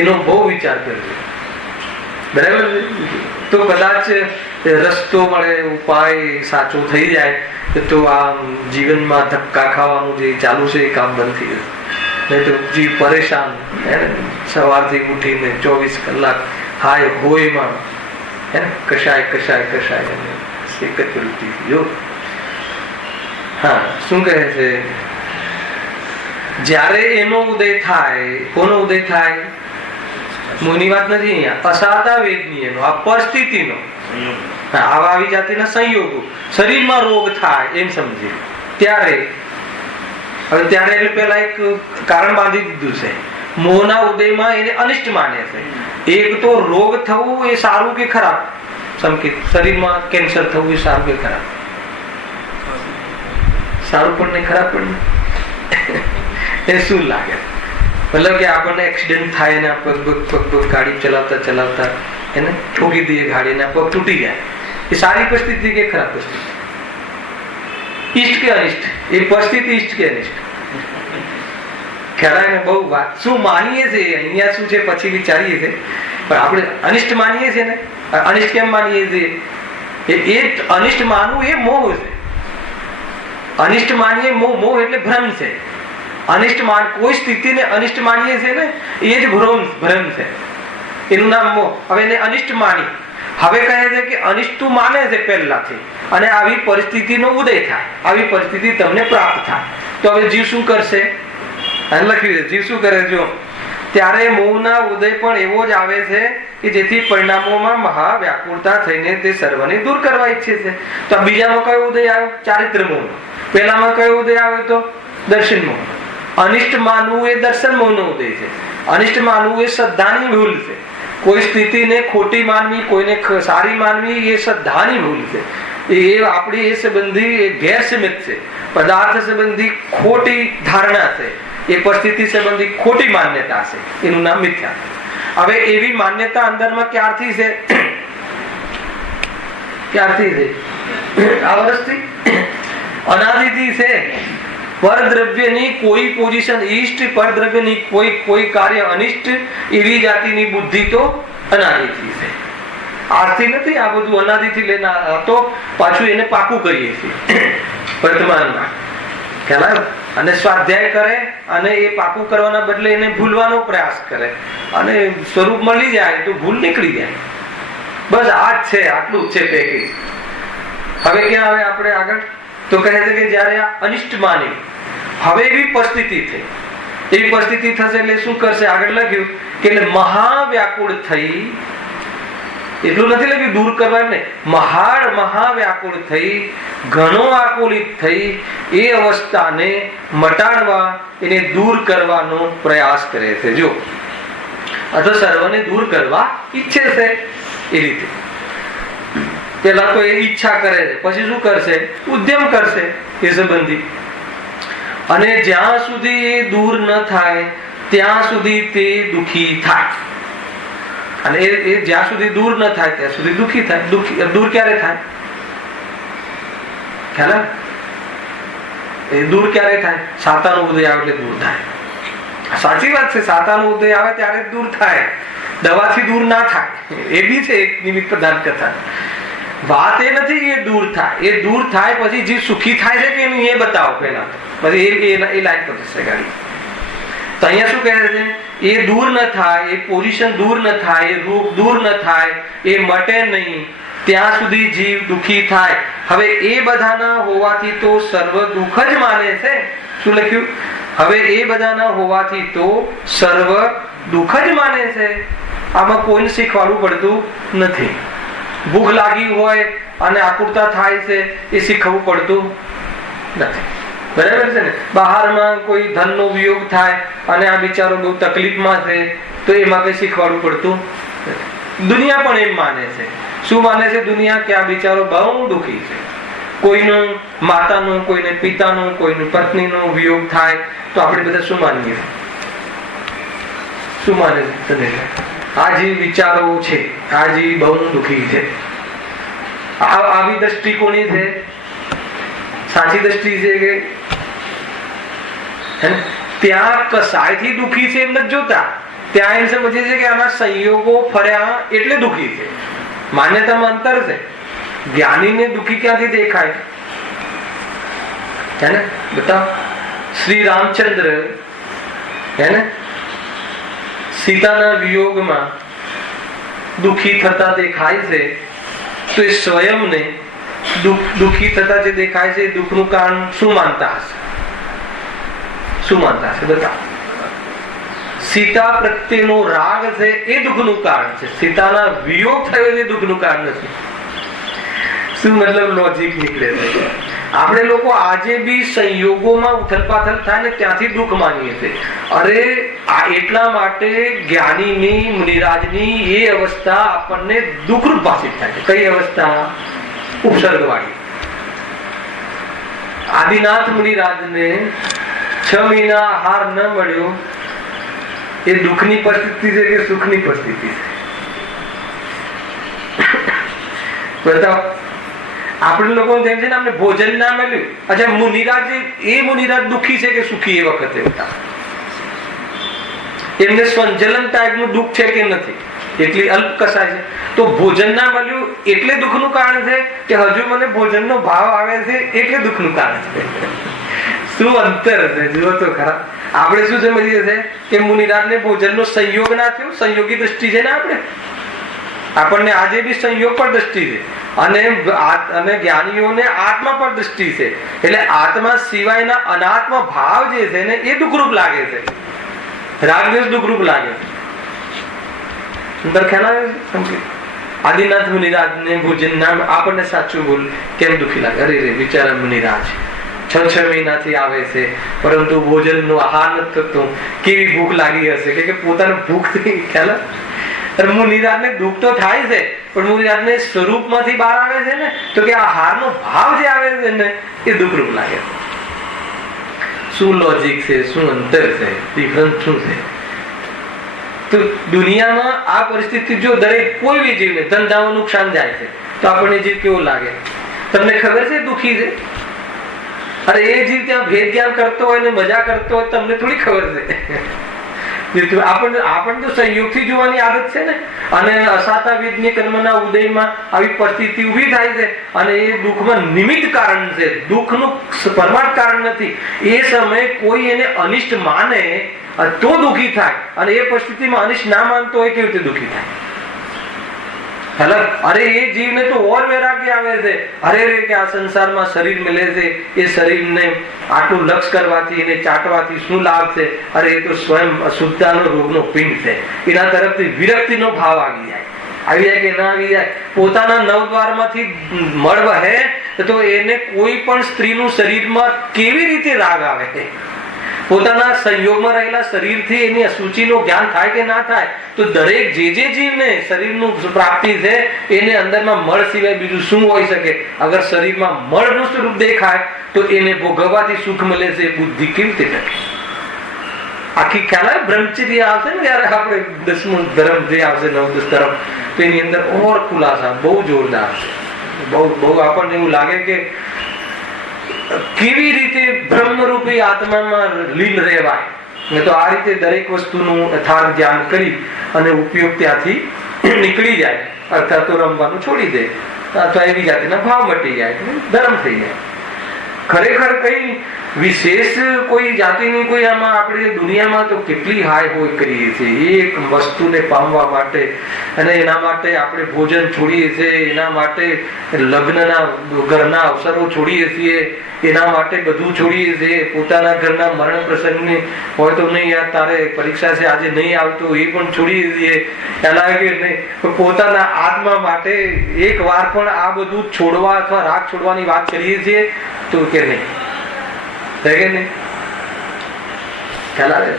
એનો બહુ વિચાર કરજો. બરાબર છે? તો કદાચ રસ્તો મળે, ઉપાય સાચો થઈ જાય તો આ જીવનમાં ધક્કા ખાવાનું જે ચાલુ છે એ કામ બંધ થઈ જશે. નહીં તો જીવ પરેશાન, સવારથી ઉઠીને 24 કલાક હાય હોયમાં કશાય કશાય કશાય એક જ વૃત્તિ. જો હા શું કહે છે? જ્યારે એનો ઉદય થાય, કોનો ઉદય થાય? મોની વાત નથી અહીંયા, અસાતા વેદની એનો, આ પરિસ્થિતિનો, આવા આવી જાતિના સંયોગો, શરીરમાં રોગ થાય એમ સમજીએ ત્યારે. હવે ત્યારે એટલે પેલા એક કારણ બાંધી દીધું છે. મોહના ઉદયમાં એને અનિષ્ટ માને છે. એક તો રોગ થવું એ સારું કે ખરાબ? સંકેત શરીરમાં કેન્સર થવું એ સારું કે ખરાબ? સારું પણ નહીં, ખરાબ પણ નહીં. એ શું લાગે? મતલબ કે આપણને એક્સિડન્ટ થાય ને પગ ગાડી ચલાવતા ચલાવતા એને ઠોકી દઈએ ગાડીને, પગ તૂટી જાય, એ સારી પરિસ્થિતિ કે ખરાબ પરિસ્થિતિ? ઈષ્ટ કે અનિષ્ટ? એ પરિસ્થિતિ ઈષ્ટ કે અનિષ્ટ? ખ્યાલ બહુ વાત શું માનીએ છીએ અહીંયા, શું છે પછી વિચારીએ છીએ, પણ આપણે અનિષ્ટ માનીએ છીએ ને. અનિષ્ટ કેમ માનીએ છીએ? એ અનિષ્ટ માનવું એ મોહ છે. અનિષ્ટ માનીએ મોહ એટલે ભ્રમ છે. અનિષ્ટ કોઈ સ્થિતિને અનિષ્ટ માનીએ છીએ ને એ જ ભ્રમ છે, એનું નામ મોહ. હવે એને અનિષ્ટ માની, હવે કહે છે કે અનિષ્ટ તું માને છે પહેલાથી, અને આવી પરિસ્થિતિનો ઉદય થાય, આવી પરિસ્થિતિ તમને પ્રાપ્ત થાય, તો હવે જીવ શું કરશે? લખી દે જીવ શું કરે? જો ત્યારે મોહના ઉદય પણ એવો જ આવે છે કે જેથી પરિણામોમાં મહા વ્યાકુળતા થઈને તે સર્વને દૂર કરવા ઈચ્છે છે. તો આ બીજામાં કયો ઉદય આવ્યો? ચારિત્ર મોહ. પહેલામાં કયો ઉદય આવ્યો? તો દર્શન મોહ. અનિષ્ટ માનવું એ દર્શન મોહનો ઉદય છે. અનિષ્ટ માનવું એ શ્રદ્ધાની ભૂલ છે. કોઈ સ્થિતિને ખોટી માનવી, કોઈને સારી માનવી એ શ્રદ્ધાની ભૂલ છે. એ આપણી એ સંબંધી એ ગેરસમિત છે, પદાર્થ સંબંધી ખોટી ધારણા છે, એ પરિસ્થિતિ સંબંધી ખોટી માન્યતા છે, એનું નામ મિથ્યા. હવે એવી માન્યતા અંદરમાં ક્યારથી છે? ક્યારથી છે? આ વર્ષથી, અનાદિથી છે. પરદ્રવ્યની કોઈ પોઝિશન ઈષ્ટ, પરદ્રવ્યની કોઈ કાર્ય અનિષ્ટ, એવી જાતિની બુદ્ધિ તો અનાદિથી છે. આજથી નથી, આ બધું અનાદિથી લેના, તો પાછું એને પાકું કરીએ છીએ વર્તમાનમાં. ખ્યાલ? અને સ્વાધ્યાય કરે અને એ પાકું કરવાના બદલે એને ભૂલવાનો પ્રયાસ કરે અને સ્વરૂપ મળી જાય તો ભૂલ નીકળી જાય. બસ આ જ છે, આટલું જ છે પેકેજ. હવે ક્યાં આવે આપણે આગળ? તો કહે છે કે જયારે આ અનિષ્ટ માની હવે એવી પરિસ્થિતિ થઈ, એવી પરિસ્થિતિ થશે એટલે શું કરશે? આગળ લખ્યું કે એટલે મહાવ્યાકુળ થઈ, એટલું નથી લખ્યું દૂર કરવા ને, મહાવ્યાકુળ થઈ, ઘણો આકુલિત થઈ, એ અવસ્થાને મટાડવા, એને દૂર કરવાનો પ્રયાસ કરે છે. જો અથવા સર્વને દૂર કરવા ઈચ્છે છે એ રીતે. પેલા તો એ ઈચ્છા કરે છે, પછી શું કરશે? ઉદ્યમ કરશે એ સંબંધી. અને જ્યાં સુધી એ દૂર ન થાય ત્યાં સુધી તે દુઃખી થાય. અને એ જ્યાં સુધી દૂર ન થાય ત્યાં સુધી દુઃખી થાય. દૂર ક્યારે થાય? ખ્યાલ? એ દૂર ક્યારે થાય? સાતાનો ઉદય આવે એટલે દૂર થાય. સાચી વાત છે, સાતાનો ઉદય આવે ત્યારે દૂર થાય, દવાથી દૂર ના થાય. એ બી છે એક નિમિત્ત પ્રધાન કથા. વાત એ નથી એ દૂર થાય, એ દૂર થાય પછી જે સુખી થાય છે કે એનું એ બતાવો પેલા, પછી એ લાઈન પર જશે ગાડી. તો અહીંયા શું કહે છે? એ દૂર ન થાય, એ પોઝિશન દૂર ન થાય, એ રૂપ દૂર ન થાય, એ મટે નહીં ત્યાં સુધી જીવ દુઃખી થાય. હવે એ બધાના હોવાથી તો સર્વ દુઃખ જ માને છે. શું લખ્યું? હવે એ બધાના હોવાથી તો સર્વ દુઃખ જ માને છે. આમાં કોઈને શીખવાડવું પડતું નથી. ભૂખ લાગી હોય અને આકુરતા થાય છે એ શીખવવું પડતું નથી. બરાબર છે ને? બહારમાં કોઈ ધનનો વિયોગ થાય અને આ બિચારો બહુ તકલીફમાં છે તો એમાં કઈ શીખવાડવું પડતું નથી. દુનિયા પણ એમ માને છે. શું માને છે દુનિયા? કે આ બિચારો બહુ દુઃખી છે. કોઈનું માતાનું, કોઈને પિતાનું, કોઈનું પત્નીનું વિયોગ થાય તો આપણે બધા શું માનીએ? શું માને છે? આ જે વિચારો છે, આ જે બહુ દુઃખી છે, આવી દ્રષ્ટિ કોની છે? સાચી દ્રષ્ટિ છે કે ત્યાં કસાયથી દુઃખી છે એમ નથી જોતા, ત્યાં એમ સમજે છે કે આના સંયોગો ફર્યા એટલે દુઃખી છે. માન્યતામાં અંતર છે. જ્ઞાનીને દુઃખી ક્યાંથી દેખાય? હે ને? બતાવ. શ્રી રામચંદ્ર હે ને સીતાના વિયોગમાં દુઃખી થતા દેખાય છે તો એ સ્વયંને દુઃખી થતા જે દેખાય છે એ દુઃખનું કારણ શું માનતા હશે? શું માનતા હશે? બતાવ. સીતા પ્રત્યેનો રાગ છે એ દુઃખનું કારણ છે. સીતાના વિયોગ થયો એ દુઃખનું કારણ નથી. શું મતલબ લોજિક નીકળે છે? આપણે લોકો આજે બી સંયોગોમાં ઉથલપાથલ થાય ને ત્યાંથી દુઃખ માનીએ છીએ. અરે આ એટલા માટે જ્ઞાનીની, મુનિરાજની એ અવસ્થા આપણને દુઃખરૂપ ભાષિત થાય છે. કઈ અવસ્થા? ઉપસર્ગવાળી. આદિનાથ મુનિરાજને 6 મહિના આહાર ન મળ્યો એ દુઃખની પરિસ્થિતિ છે કે સુખની પરિસ્થિતિ છે? બતાવો. આપણે લોકો જેમ છે ને અમને ભોજન ના મળ્યું. અચ્છા, મુનિરાજ દુઃખી છે કે સુખી? એ વખતે એમને સ્વંજલન ટાઈપનું દુઃખ છે કે નથી? એટલી અલ્પ કસાય છે. તો ભોજન ના મળ્યું એટલે દુઃખનું કારણ છે કે હજુ મને ભોજનનો ભાવ આવે છે એટલે દુઃખનું કારણ છે? શું અંતર છે? જુઓ તો ખરા. આપણે શું સમજીએ છીએ કે મુનિરાજને ભોજનનો સંયોગ ના થયો. સંયોગી દ્રષ્ટિ છે ને આપણને આજે બી સંયોગ પર દ્રષ્ટિ છે અને જ્ઞાનીઓને આત્મા પર દ્રષ્ટિ છે. એટલે આત્મા સિવાયના અનાત્મ ભાવ જે છે ને એ દુઃખરૂપ લાગે છે. રાગદ્વેષ દુઃખરૂપ લાગે છે. આદિનાથ મુનિરાજ ને ભોજન નામ આપણને સાચું બોલ કેમ દુઃખી લાગે? અરે રે બિચારા મુનિરાજ 6 મહિનાથી આવે છે પરંતુ ભોજનનો આહાર નથી થતો. કેવી ભૂખ લાગી હશે કે પોતાને ભૂખ ખ્યાલ? મુનિરાજને દુઃખ તો થાય છે પણ મુનિરાજને સ્વરૂપમાંથી બહાર આવે છે ને તો કે આહારનો ભાવ જે આવે છે ને એ દુઃખરૂપ લાગે છે. શું લોજિક છે? શું અંતર છે? ડિફરન્સ શું છે? તો દુનિયામાં આ પરિસ્થિતિ જો દરેક કોઈ બી જીવને ધંધામાં નુકસાન જાય છે તો આપણને જીવ કેવો લાગે? તમને ખબર છે દુઃખી છે? અરે એ જીવ ત્યાં ભેદ જ્ઞાન કરતો હોય ને મજા કરતો હોય, તમને થોડી ખબર છે. આપણને તો સંયોગથી જોવાની આદત છે ને. અને અસાતા વેદની કર્મના ઉદયમાં આવી પરિસ્થિતિ ઉભી થાય છે અને એ દુઃખમાં નિમિત્ત કારણ છે, દુઃખનું પરમાર્થ કારણ નથી. એ સમયે કોઈ એને અનિષ્ટ માને તો દુઃખી થાય, અને એ પરિસ્થિતિમાં અનિષ્ટ ના માનતો હોય કેવી રીતે દુઃખી થાય? અરે એ જીવને તો ઓર વૈરાગ્ય આવે છે. અરે રે કે આ સંસારમાં શરીર મળે છે, એ શરીરને આટલું લક્ષ કરવાથી એને ચાટવાથી શું લાભ છે? અરે એ તો સ્વયં અશુદ્ધતાનો રોગનો પિંડ છે. એના તરફથી વિરક્તિનો ભાવ આવી જાય કે ના આવી જાય. પોતાના નવદ્વારમાંથી મળ વહે તો એને કોઈ પણ સ્ત્રીનું શરીરમાં કેવી રીતે રાગ આવે? પોતાના સંયોગમાં રહેલા શરીરથી એની અશુચિનો જ્ઞાન થાય કે ના થાય? તો દરેક જે જીવને શરીરનું પ્રાપ્તિ છે એને અંદરમાં મળ સિવાય બીજું શું હોઈ શકે? અગર શરીરમાં મળનું સ્વરૂપ દેખાય તો એને ભોગવવાથી સુખ મળે છે, બુદ્ધિ કેવી રીતે ટકે? આખી ખ્યાલ આવે બ્રહ્મચર્ય આવશે ને જયારે આપણે 10મું ધર્મ જે આવશે 9-10 ધર્મ, તો એની અંદર ઓર ખુલાસા બહુ જોરદાર છે. બહુ આપણને એવું લાગે કે કેવી રીતે બ્રહ્મરૂપી આત્મામાં લીન રહેવાય. તો આ રીતે દરેક વસ્તુનું યથાર્થ ધ્યાન કરી અને ઉપયોગ ત્યાંથી નીકળી જાય, અર્થાત તો રમવાનું છોડી દે અથવા એવી જાતિના ભાવ મટી જાય, ધર્મ થઈ જાય. ખરેખર કઈ વિશેષ કોઈ જાતિની કોઈ આમાં આપણે દુનિયામાં તો કેટલી હાય હોય કરીએ છીએ એક વસ્તુને પામવા માટે, અને એના માટે આપણે ભોજન છોડીએ છીએ, એના માટે લગ્નના ઘરના અવસરો છોડીએ છીએ, એના માટે બધું છોડીએ છીએ. પોતાના ઘરના મરણ પ્રસંગને હોય તો નહીં યાર તારે પરીક્ષા છે આજે નહીં આવતો એ પણ છોડીએ છીએ. પોતાના આત્મા માટે એક વાર પણ આ બધું છોડવા અથવા રાગ છોડવાની વાત કરીએ છીએ તો કે નહીં? ખ્યાલ આવે?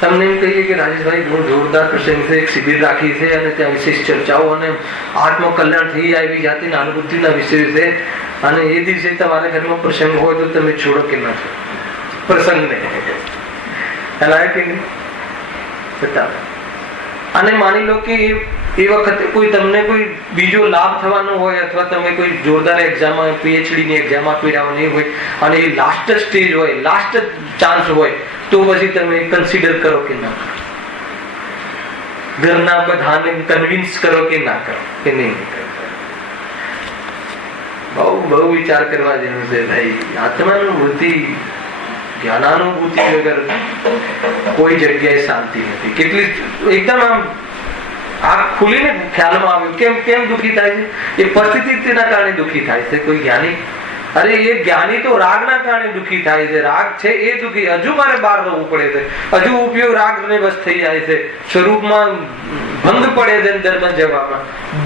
તમને એમ કહીએ કે રાજેશભાઈ બહુ જોરદાર પ્રસંગ છે, એક શિબિર રાખી છે અને ત્યાં વિશેષ ચર્ચાઓ અને આત્મકલ્યાણ થઈ જાય એવી જાતિના અનુભૂતિના વિષય છે, અને એ દિવસે તમારા ઘરમાં પ્રસંગ હોય તો તમે છોડો કે ના છોડો પ્રસંગને? ખ્યાલ આવે કે નહીં? બતાવો. અને માની લો કે એ વખતે કોઈ તમને કોઈ બીજો લાભ થવાનો હોય, અથવા તમે કોઈ જોરદાર એક્ઝામ PhD ની એક્ઝામ આપી રહ્યા નહીં હોય અને એ લાસ્ટ સ્ટેજ હોય, લાસ્ટ ચાન્સ હોય, તો પછી તમે કન્સિડર કરો કે ના કરો? ઘરના બધાને કન્વિન્સ કરો કે ના કરો કે નહીં? બહુ વિચાર કરવા જેવું છે ભાઈ. આત્માનુભૂતિ જ્ઞાનાનુભૂતિ વગર કોઈ જગ્યાએ શાંતિ નથી. કેટલી એકદમ આમ આ ખુલીને ખ્યાલમાં આવ્યું કેમ દુઃખી થાય છે? એ પરિસ્થિતિના કારણે દુઃખી થાય છે. કોઈ જ્ઞાની, અરે એ જ્ઞાની તો રાગના કારણે દુઃખી થાય છે. રાગ છે એ દુઃખી, હજુ મારે બહાર રહેવું પડે છે, હજુ ઉપયોગ રાગને બસ થઈ જાય છે, સ્વરૂપમાં ભંગ પડે છે, ધર્મ જવામાં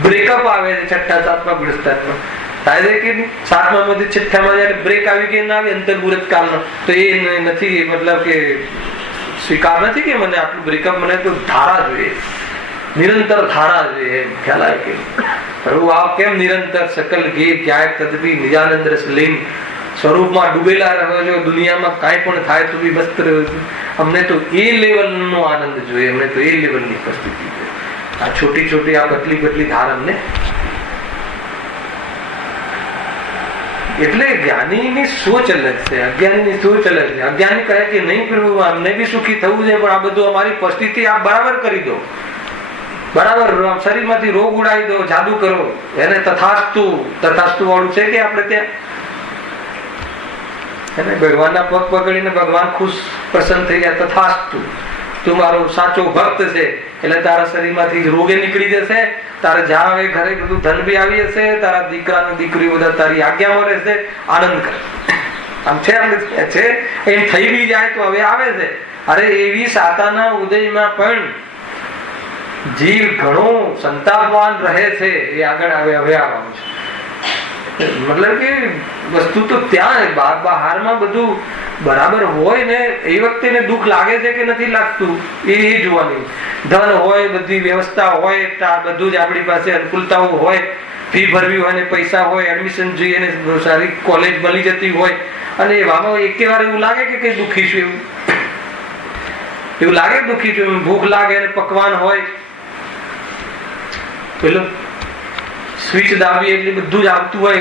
બ્રેકઅપ આવે છે. 6ઠા 7મા ગુણસ્થાનમાં થાય છે કે નહીં? 7મામાંથી 6ઠામાં જયારે બ્રેક આવી કે ના આવે અંતર્ગુરત કાલનો, તો એ નથી, મતલબ કે સ્વીકાર નથી કે મને આટલું બ્રેકઅપ, મને તો ધારા જોઈએ, નિરંતર ધારા જોઈએ. ખ્યાલ આવે કે પ્રભુ આપ કેમ નિરંતર સકલ ગે ક્યાંય તદપી નિજાનંદ રસ લીન સ્વરૂપમાં ડૂબેલા રહો છો, દુનિયામાં કાંઈ પણ થાય તો બી મસ્ત રહ્યો છો. અમને તો એ લેવલનો આનંદ જોઈએ, અમને તો એ લેવલની પરિસ્થિતિ જોઈએ. આ છોટી આ પતલી ધાર અમને. એટલે જ્ઞાનીની સોચ અલગ છે, અજ્ઞાનીની સોચ અલગ છે. અજ્ઞાની કહે કે નહીં પ્રભુ અમને બી સુખી થવું છે, પણ આ બધું અમારી પરિસ્થિતિ આપ બરાબર કરી દો, બરાબર શરીરમાંથી રોગ ઉડાવી દો, જાદુ કરો. એને તથાસ્તુ વાળું છે કે આપણે ત્યાં ભગવાનના પગ પકડીને ભગવાન ખુશ પ્રસન્ન થઈ ગયા. તથાસ્તુ, તું મારો સાચો ભક્ત છે એટલે તારા શરીરમાંથી રોગે નીકળી જશે, તારે જ્યાં આવે ઘરે બધું ધન બી આવી જશે, તારા દીકરા ને દીકરી બધા તારી આજ્ઞામાં રહેશે, આનંદ કરે. આમ છે એમ થઈ બી જાય તો હવે આવે છે. અરે એવી સાતાના ઉદયમાં પણ જીવ ઘણો સંતાપવાન રહે છે. એ આગળ હવે આવવાનું છે. મતલબ કે વસ્તુ તો ત્યાં બહારમાં બધું બરાબર હોય ને એ વખતે એને દુઃખ લાગે છે કે નથી લાગતું એ જોવાની. ધન હોય, બધી વ્યવસ્થા હોય, બધું જ આપણી પાસે અનુકૂળતાઓ હોય, ફી ભરવી હોય ને પૈસા હોય, એડમિશન જોઈએ ને સારી કોલેજ મળી જતી હોય, અને એવામાં એકે વાર એવું લાગે કે કઈ દુઃખી છું, એવું લાગે દુઃખી છું, ભૂખ લાગે અને પકવાન હોય, પેલો સ્વિચ દાબી એટલે બધું જ આવતું હોય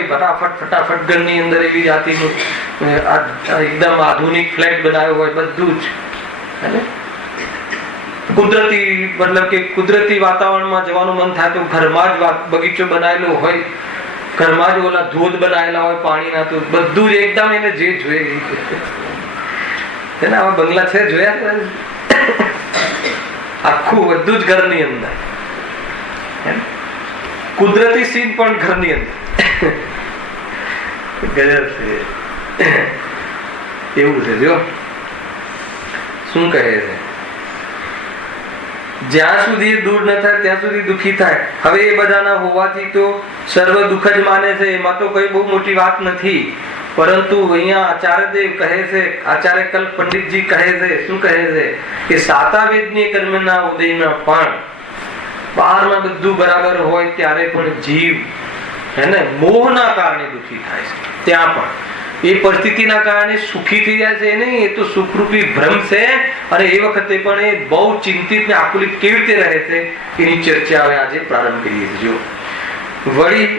ફટાફટ ઘરની અંદર એવી જાતિનું એકદમ આધુનિક ફ્લેટ બનાવ્યો હોય બધું જ, હે, કુદરતી મતલબ કે કુદરતી વાતાવરણમાં જવાનું મન થાય તો ઘરમાં જ બગીચો બનાવેલો હોય, ઘરમાં જ ઓલા ધોધ બનાવેલા હોય પાણીના, તો બધું જ એકદમ એને જે જોઈએ આવા બંગલા છે જોયા, આખું બધું જ ઘરની અંદર, કુદરતી સીન પણ ઘરની અંદર ગજબ છે. એવું છે જો શું કહે છે, જ્યાં સુધી દૂર ન થાય ત્યાં સુધી દુઃખી થાય. હવે એ બધાના હોવાથી તો સર્વ દુઃખ જ માને છે, એમાં તો કઈ બહુ મોટી વાત નથી. પરંતુ અહીંયા આચાર્યદેવ કહે છે, આચાર્ય કલ્પ પંડિતજી કહે છે, શું કહે છે કે સાતાવેદની કર્મના ઉદયમાં પણ બહારમાં બધું બરાબર હોય ત્યારે પણ જીવ હે ને મોહના કારણે દુઃખી થાય છે. ત્યાં પણ એ પરિસ્થિતિના કારણે સુખી થઈ જાય છે નહીં, એ તો સુખરૂપી ભ્રમ છે. અને એ વખતે પણ એ બહુ ચિંતિત ને આકુલિત કેવી રીતે રહે છે એની ચર્ચા હવે આજે પ્રારંભ કરીએ છીએ. વળી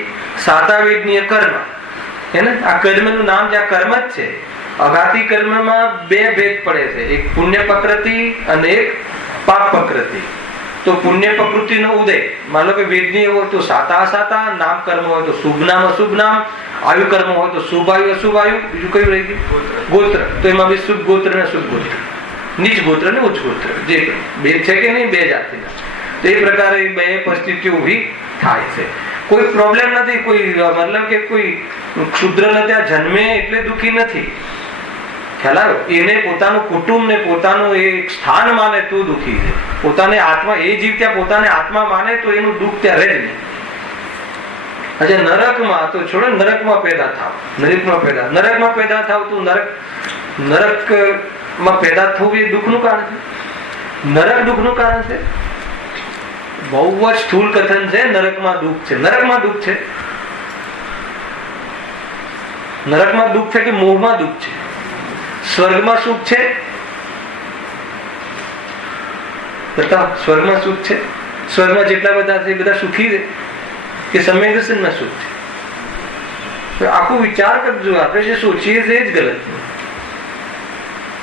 સાતાવેદનીય કર્મ હે ને, આ કર્મનું નામ જે કર્મ જ છે. અઘાતી કર્મમાં બે ભેદ પડે છે, એક પુણ્ય પ્રકૃતિ અને એક પાપ પ્રકૃતિ. તો પુણ્ય પ્રકૃતિનો ઉદય માનો કે વેદની હોય તો સાતા અસાતા, નામ કર્મ હોય તો શુભ નામ અશુભ નામ, આયુ કર્મ હોય તો શુભ આયુ અશુભ આયુ, બીજું કયું રહી ગયું ગોત્ર. તો એમાં બી શુભ ગોત્ર ને અશુભ ગોત્ર, નીચ ગોત્ર ને ઉચ્ચ ગોત્ર, જે બે છે કે નહીં બે જાતિના. તો એ પ્રકારે બે પરિસ્થિતિઓ ઉભી થાય છે. કોઈ પ્રોબ્લેમ નથી, કોઈ મતલબ કે કોઈ ક્ષુદ્ર ને ત્યાં જન્મે એટલે દુઃખી નથી, ખ્યાલ આવ્યો? એને પોતાનું કુટુંબ ને પોતાનું એક સ્થાન માને તો દુઃખી છે. પોતાને આત્મા એ જીવ ત્યાં પોતાને આત્મા માને તો એનું દુઃખ ત્યાં રહે જ નહીં. અચ્છા નરકમાં તો છોડો, નરકમાં પેદા થાવ, નરકમાં પેદા થાવ તો નરકમાં પેદા થવું એ દુઃખનું કારણ છે. નરક દુઃખનું કારણ છે. બહુ જ સ્થૂળ કથન છે. નરકમાં દુઃખ છે, નરકમાં દુઃખ છે. નરકમાં દુઃખ છે કે મોહમાં દુઃખ છે? સ્વર્ગમાં સુખ છે? બતાવો, સ્વર્ગમાં સુખ છે? સ્વર્ગમાં જેટલા બધા છે બધા સુખી છે કે સમ્યક દર્શનમાં સુખ છે? આખું વિચાર કરજો. આપણે જે સોચીએ છીએ એ જ ગલત છે.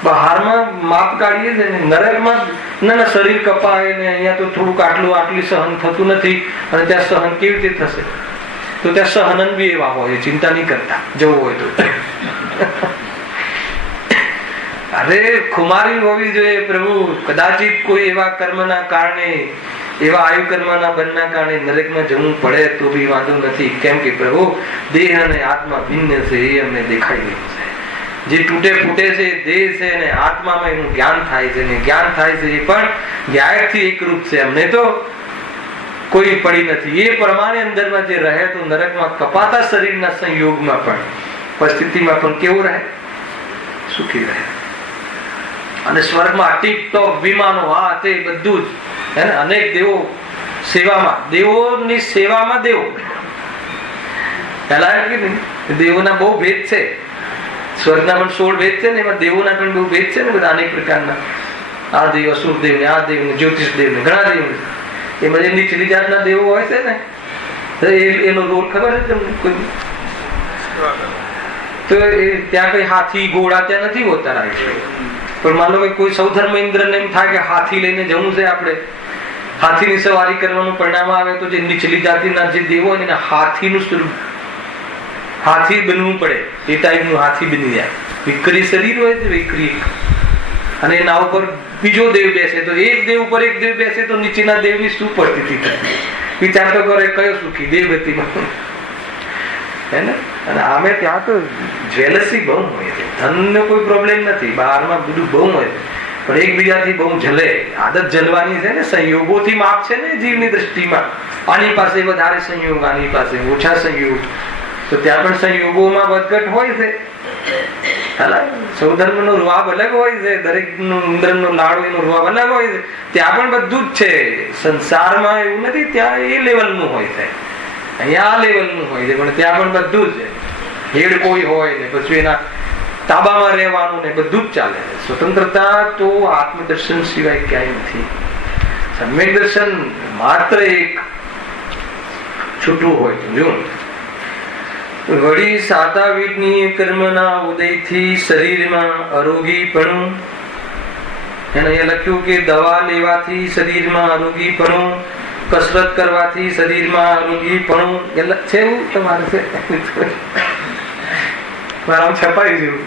બહારમાં માપ કાઢીએ છે ને, નરકમાં ના શરીર કપાય ને અહીંયા તો થોડુંક આટલી સહન થતું નથી, અને ત્યાં સહન કેવી રીતે થશે? તો ત્યાં સહનન બી એવા હોય, ચિંતા નહીં કરતા જવું હોય તો. અરે ખુમારી હોવી જોઈએ પ્રભુ. કદાચિત કોઈ એવા કર્મના કારણે, એવા આયુ કર્મના બંધના કારણે નરકમાં જવું પડે તો બી વાંધો નથી. કેમ કે પ્રભુ દેહ અને આત્મા ભિન્ન છે, એ અમને દેખાઈ ગયું છે. જે તૂટે ફૂટે છે દેહ છે અને આત્મામાં એનું જ્ઞાન થાય છે, અને જ્ઞાન થાય છે એ પણ જ્ઞાયકથી એકરૂપ છે. અમને તો કોઈ પડી નથી. એ પ્રમાણે અંદરમાં જે રહે તો નરકમાં કપાતા શરીરના સંયોગમાં પણ પરિસ્થિતિમાં પણ કેવું રહે? સુખી રહે. અને સ્વર્ગમાં ટીપ ટોપ વિમાનો, હા તે બધું જ હે ને, અનેક દેવો સેવામાં, દેવોની સેવામાં દેવો. પહેલા કે નહીં, દેવોના બહુ ભેદ છે. સ્વર્ગના પણ 16 ભેદ છે ને, એમાં દેવોના પણ બહુ ભેદ છે ને બધા અનેક પ્રકારના. આ દેવ, અસુર દેવ ને, આ દેવ ને, જ્યોતિષ દેવ ને, ઘણા દેવ. એમાં જે નીચલી જાતના દેવો હોય છે ને, એનો રોલ ખબર છે તમને કોઈ? તો ત્યાં કઈ હાથી ઘોડા ત્યાં નથી હોતા રાઈટ. પણ માનો કે કોઈ સૌધર્મ ઇન્દ્રને એમ થાય કે હાથી લઈને જવું છે આપણે, હાથીની સવારી કરવાનું પરિણામ આવે તો જે નીચલી જાતિના જે દેવો હોય ને હાથીનું સ્વરૂપ, હાથી બનવું પડે એ ટાઈપનું હાથી બની જાય. વિકરી શરીર હોય છે, વિકરી, અને એના ઉપર બીજો દેવ બેસે તો એક દેવ ઉપર એક દેવ બેસે તો નીચેના દેવની શું પરિસ્થિતિ થતી? વિચાર તો કરે કયો સુખી દેવગતિમાં, હે ને? અને આમે ત્યાં તો જેલસી બહુ હોય છે. ધનનો કોઈ પ્રોબ્લેમ નથી, બહારમાં બધું બહુ હોય છે, પણ એકબીજાથી બહુ જલે. આદત જલવાની છે ને, સંયોગોથી માપ છે ને જીવની દ્રષ્ટિમાં. આની પાસે વધારે સંયોગ, આની પાસે ઓછા સંયોગ, તો ત્યાં પણ સંયોગોમાં વધઘટ હોય છે. સૌધર્મનો રૂઆબ અલગ હોય છે, દરેક ઇન્દ્રનો લાડુ એનો રૂઆબ અલગ હોય છે. ત્યાં પણ બધું જ છે. સંસારમાં એવું નથી, ત્યાં એ લેવલનું હોય છે, અહીંયા આ લેવલનું હોય છે, પણ ત્યાં પણ બધું જ છે. હેડ કોઈ હોય ને પછી એના તાબામાં રહેવાનું ને બધું જ ચાલે. સ્વતંત્રતા તો આત્મદર્શન સિવાય ક્યાંય નથી. સમ્યક દર્શન માત્ર એક છૂટવું હોય તો જો વળી સાતા વિધની કર્મના ઉદયથી શરીરમાં અરોગીપણું, એને અહીંયા લખ્યું કે દવા લેવાથી શરીરમાં અરોગીપણું, કસરત કરવાથી શરીરમાં અરોગીપણું છે. એવું તમારે છે મારા છપાઈ જેવું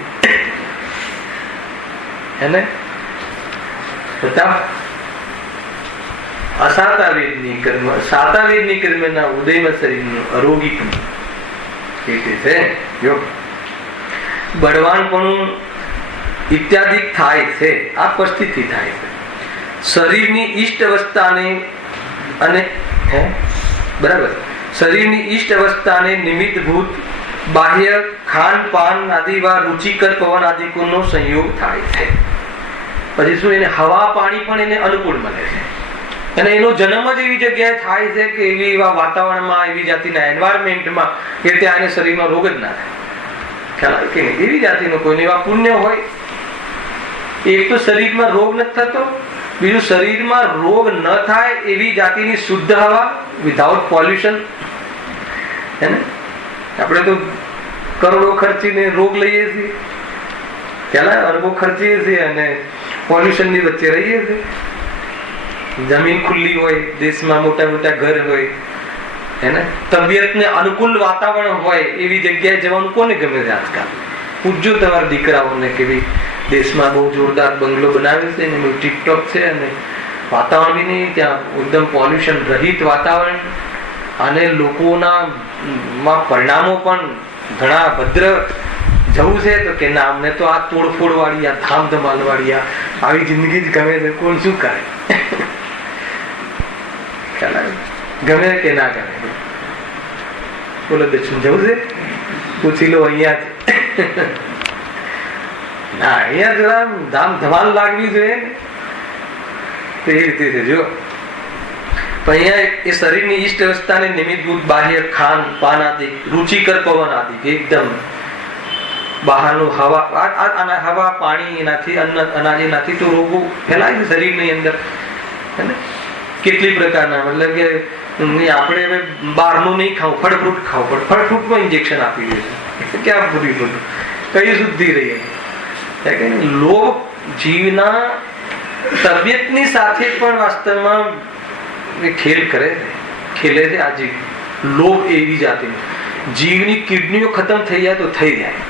એને બતાવ. અસાતાવેદની કર્મ, સાતાવેદની કર્મના ઉદયમાં શરીરનું અરોગીપણું છે. જો બળવાનપણું ઇત્યાદિ થાય છે. આ પરિસ્થિતિ થાય છે શરીરની ઈષ્ટ અવસ્થાને અને બરાબર શરીરની ઈષ્ટ અવસ્થાને નિમિત્તભૂત બાહ્ય ખાન પાન આદિ વા રુચિકર પવન આદિકોનો સંયોગ થાય છે. પછી શું એને હવા પાણી પણ એને અનુકૂળ મળે છે અને એનો જન્મ જ એવી જગ્યાએ થાય છે કે એવી એવા વાતાવરણમાં, એવી જાતિના એન્વાયરમેન્ટમાં કે ત્યાં એને શરીરમાં રોગ જ ના થાય. ખ્યાલ આવે કે નહીં? એવી જાતિનો કોઈને એવા પુણ્ય હોય. એક તો શરીરમાં રોગ નથી થતો, બીજું શરીરમાં રોગ ન થાય એવી જાતિની શુદ્ધ હવા વિધાઉટ પોલ્યુશન. હે ને? આપણે તો કરોડો ખર્ચીને રોગ લઈએ છીએ, પેલા અરબો ખર્ચીએ છીએ અને પોલ્યુશનની વચ્ચે રહીએ છીએ. જમીન ખુલ્લી હોય, દેશમાં મોટા મોટા ઘર હોય, હેને, તબિયતને અનુકૂળ વાતાવરણ હોય એવી જગ્યાએ જવાનું કોને ગમે છે આજકાલ? પૂછજો તમારા દીકરાઓને કે ભાઈ દેશમાં બહુ જોરદાર બંગલો બનાવે છે ને ટીપટોપ છે અને વાતાવરણ બી નહીં, ત્યાં એકદમ પોલ્યુશન રહિત વાતાવરણ અને લોકોના પરિણામો પણ ઘણા ભદ્ર જવું છે. તો કે ના, અમને તો આ તોડફોડ વાળી, આ ધામ ધમાલ વાળી, આવી જિંદગી જ ગમે છે. કોણ શું કરે? ગમે કે ના ગમે? બોલો દર્શન જવું છે? પૂછી લો. અહીંયા ના, અહીંયા જરા ધામ ધમાલ લાગવી જોઈએ ને, તો એ રીતે છે. જો અહીંયા એ શરીરની ઈષ્ટ અવસ્થાને નિમિત્તભૂત બાહ્ય ખાન પાન આદિ રુચિકર પવન આદિ એકદમ બહારનું હવા પાણી, એનાથી અન્ન અનાજ, એનાથી તો રોગો ફેલાય છે શરીરની અંદર. કેટલી પ્રકારના, મતલબ કે આપણે હવે બહારનું નહીં ખાવું, ફળ ફ્રૂટ ખાવું પડે. ફળ ફ્રૂટમાં ઇન્જેક્શન આપી દે છે. ક્યાં પૂરી બધું કઈ શુદ્ધિ રહી? લોભ જીવના તબિયતની સાથે પણ વાસ્તવમાં ખેલ કરે, ખેલે છે. આ જીવ લોભ એવી જાતિનો, જીવની કિડનીઓ ખતમ થઈ જાય તો થઈ જાય,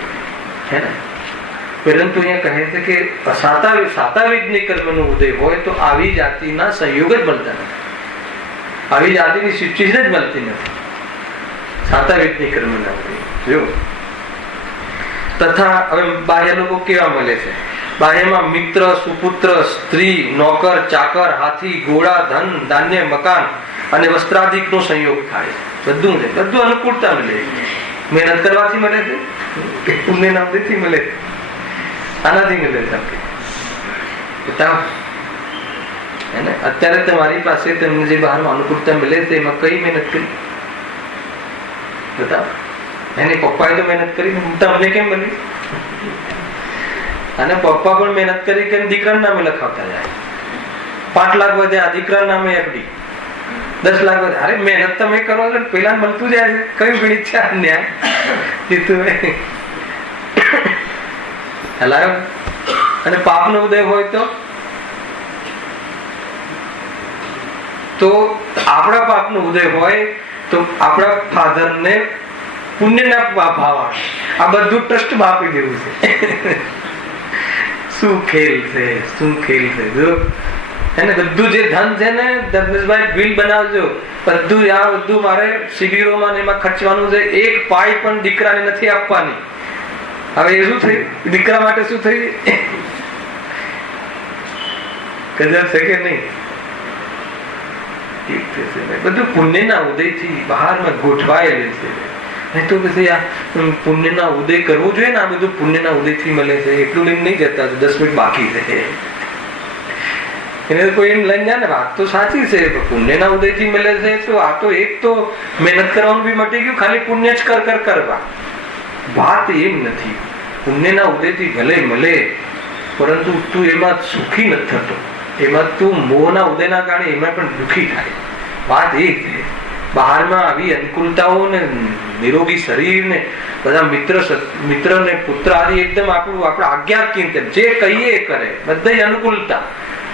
હે ને? પરંતુ અહીંયા કહે છે કે સાતાવેદની કર્મનો ઉદય હોય તો આવી જાતિના સંયોગ જ મળતા નથી, આવી જાતિની સિચ્યુએશન જ મળતી નથી સાતાવેદની કર્મના ઉદય. જો તથા હવે બાહ્ય લોકો કેવા મળે છે? બાહ્યમાં મિત્ર, સુપુત્ર, સ્ત્રી, નોકર, ચાકર, હાથી, ઘોડા, ધન, ધાન્ય, મકાન અને વસ્ત્રાધિકનો સંયોગ થાય. બધું છે, બધું અનુકૂળતા મળે. મહેનત કરવાથી મળે છે કે પુણ્યના ઉદયથી મળે છે? આનાથી મળે છે. અત્યારે તમારી પાસે તમને જે બહારમાં અનુકૂળતા મળે છે એમાં કઈ મહેનત કરી? બતાવો. એની પપ્પાએ તો મહેનત કરી, તમને કેમ મળી? અને પપ્પા પણ મહેનત કરી કે દીકરાના નામે લખાવતા જાય. 5 લાખ વધ્યા, દીકરાના નામે FD. 10 લાખ વધ્યા. અરે મહેનત તમે કરો છો, પેલા મળતું જાય છે. કયું ગણિત છે? ન્યાય જીતુભાઈ હલાયો. અને પાપનો ઉદય હોય તો આપણા પાપનો ઉદય હોય તો આપણા ફાધરને પુણ્યના ભાવ આવે. આ બધું ટ્રસ્ટમાં આપી દેવું છે. શું ખેલ છે, શું ખેલ છે! જો એને બધું જે ધન છે ને, ધર્મેશભાઈ બિલ બનાવજો, બધું આ બધું મારે શિબિરોમાં એમાં ખર્ચવાનું છે. એક પાઈ પણ દીકરાને નથી આપવાની. હવે એ શું થયું? દીકરા માટે શું થયું? કદર છે કે નહીં? બધું પુણ્યના ઉદયથી બહારમાં ગોઠવાયેલું છે. નહીં તો પછી આ પુણ્યના ઉદય કરવું જોઈએ ને, આ બધું પુણ્યના ઉદયથી મળે છે. એટલું લઈને નહીં જતા, 10 મિનિટ બાકી છે. એને કોઈ એમ લઈને જાય ને, વાત તો સાચી છે, પુણ્યના ઉદયથી મળે છે. તો આ તો એક તો મહેનત કરવાનું બી મટી ગયું, ખાલી પુણ્ય જ કરવા. વાત એમ નથી. પુણ્યના ઉદયથી ભલે મળે, પરંતુ તું એમાં સુખી નથી થતો. એમાં તું મોહના ઉદયના કારણે એમાં પણ દુઃખી થાય. વાત એ છે. બહારમાં આવી અનુકૂળતાઓ ને નિરોગી શરીર ને બધા મિત્ર ને પુત્ર આદિ એકદમ આપણું આજ્ઞા ચિંતન જે કહીએ કરે બધા અનુકૂળતા.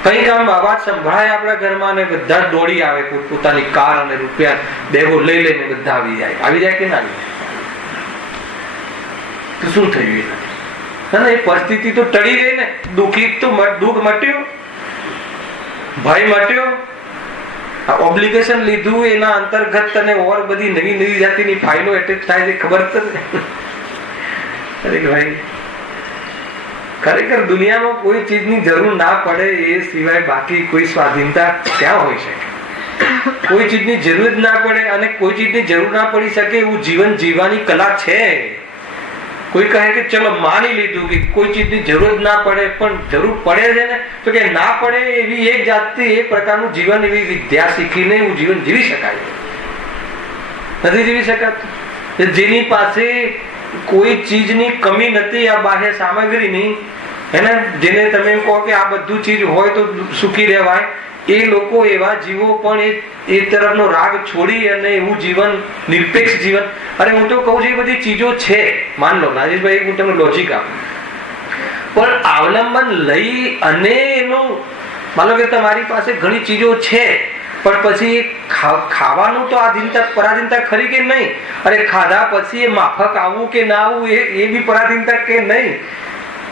કઈક આમ અવાજ સંભળાય આપણા ઘરમાં ને બધા દોડી આવે પોતાની કાર અને રૂપિયા બેગો લઈ લઈને બધા આવી જાય કે ના આવી જાય? તો શું થયું? એ પરિસ્થિતિ તો ટળી ગઈ ને. દુઃખ મટ્યું, ભય મટ્યો. ઓબ્લિગેશન લીધું એના અંતર્ગત તને ઓર બધી નવી જાતિની ફાઇલો એટેચ થાય છે, ખબર છે ને? અરે ભાઈ, ખરેખર દુનિયામાં કોઈ ચીજની જરૂર ના પડે એ સિવાય બાકી કોઈ સ્વાધીનતા ક્યાં હોય શકે? કોઈ ચીજની જરૂર જ ના પડે અને કોઈ ચીજની જરૂર ના પડી શકે એવું જીવન જીવવાની કલા છે. કોઈ કહે કે ચલો માની લીધું કે કોઈ ચીજની જરૂર ના પડે, પણ જરૂર પડે છે ને, તો કે ના પડે એવી એક જાતથી એ પ્રકારનું જીવન, એવી વિદ્યા શીખીને એવું જીવન જીવી શકાય? નથી જીવી શકાતું. જેની પાસે કોઈ ચીજની કમી નથી આ બાહ્ય સામગ્રીની, હેને, જેને તમે કહો કે આ બધું ચીજ હોય તો સુખી રહેવાય, એ લોકો એવા જીવો પણ એ તરફનો રાગ છોડી અને એવું જીવન, નિરપેક્ષ જીવન. અરે હું તો કહું છું એ બધી ચીજો છે, માન લો રાજેશભાઈ, હું તમને લોજિક આપું, પણ અવલંબન લઈ અને એનું માનો કે તમારી પાસે ઘણી ચીજો છે, પણ પછી ખાવાનું તો આધીનતા પરાધીનતા ખરી કે નહીં? અરે ખાધા પછી એ માફક આવવું કે ના આવવું એ બી પરાધીનતા કે નહીં?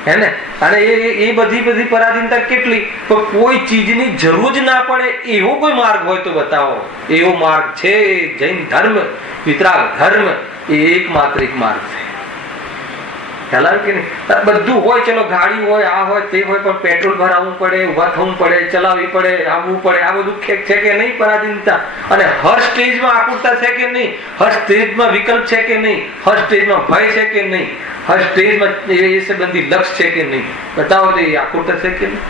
હે ને? અને એ બધી પરાધીનતા કેટલી? પણ કોઈ ચીજની જરૂર જ ના પડે એવો કોઈ માર્ગ હોય તો બતાવો. એવો માર્ગ છે જૈન ધર્મ, વિતરાગ ધર્મ, એ એકમાત્ર એક માર્ગ છે. ખ્યાલ આવે કે નહીં? બધું હોય, ચલો ગાડી હોય, આ હોય, તે હોય, પણ પેટ્રોલ ભરાવવું પડે, ઉભા થવું પડે, ચલાવવી પડે, આવવું પડે, આ બધું છે કે નહીં પરાધીનતા? અને હર સ્ટેજમાં આકુરતા છે કે નહીં? હર સ્ટેજમાં વિકલ્પ છે કે નહીં? હર સ્ટેજમાં ભય છે કે નહીં? હર સ્ટેજમાં એ સંબંધી લક્ષ્ય છે કે નહીં? બતાવો તો એ આકુરતા છે કે નહીં?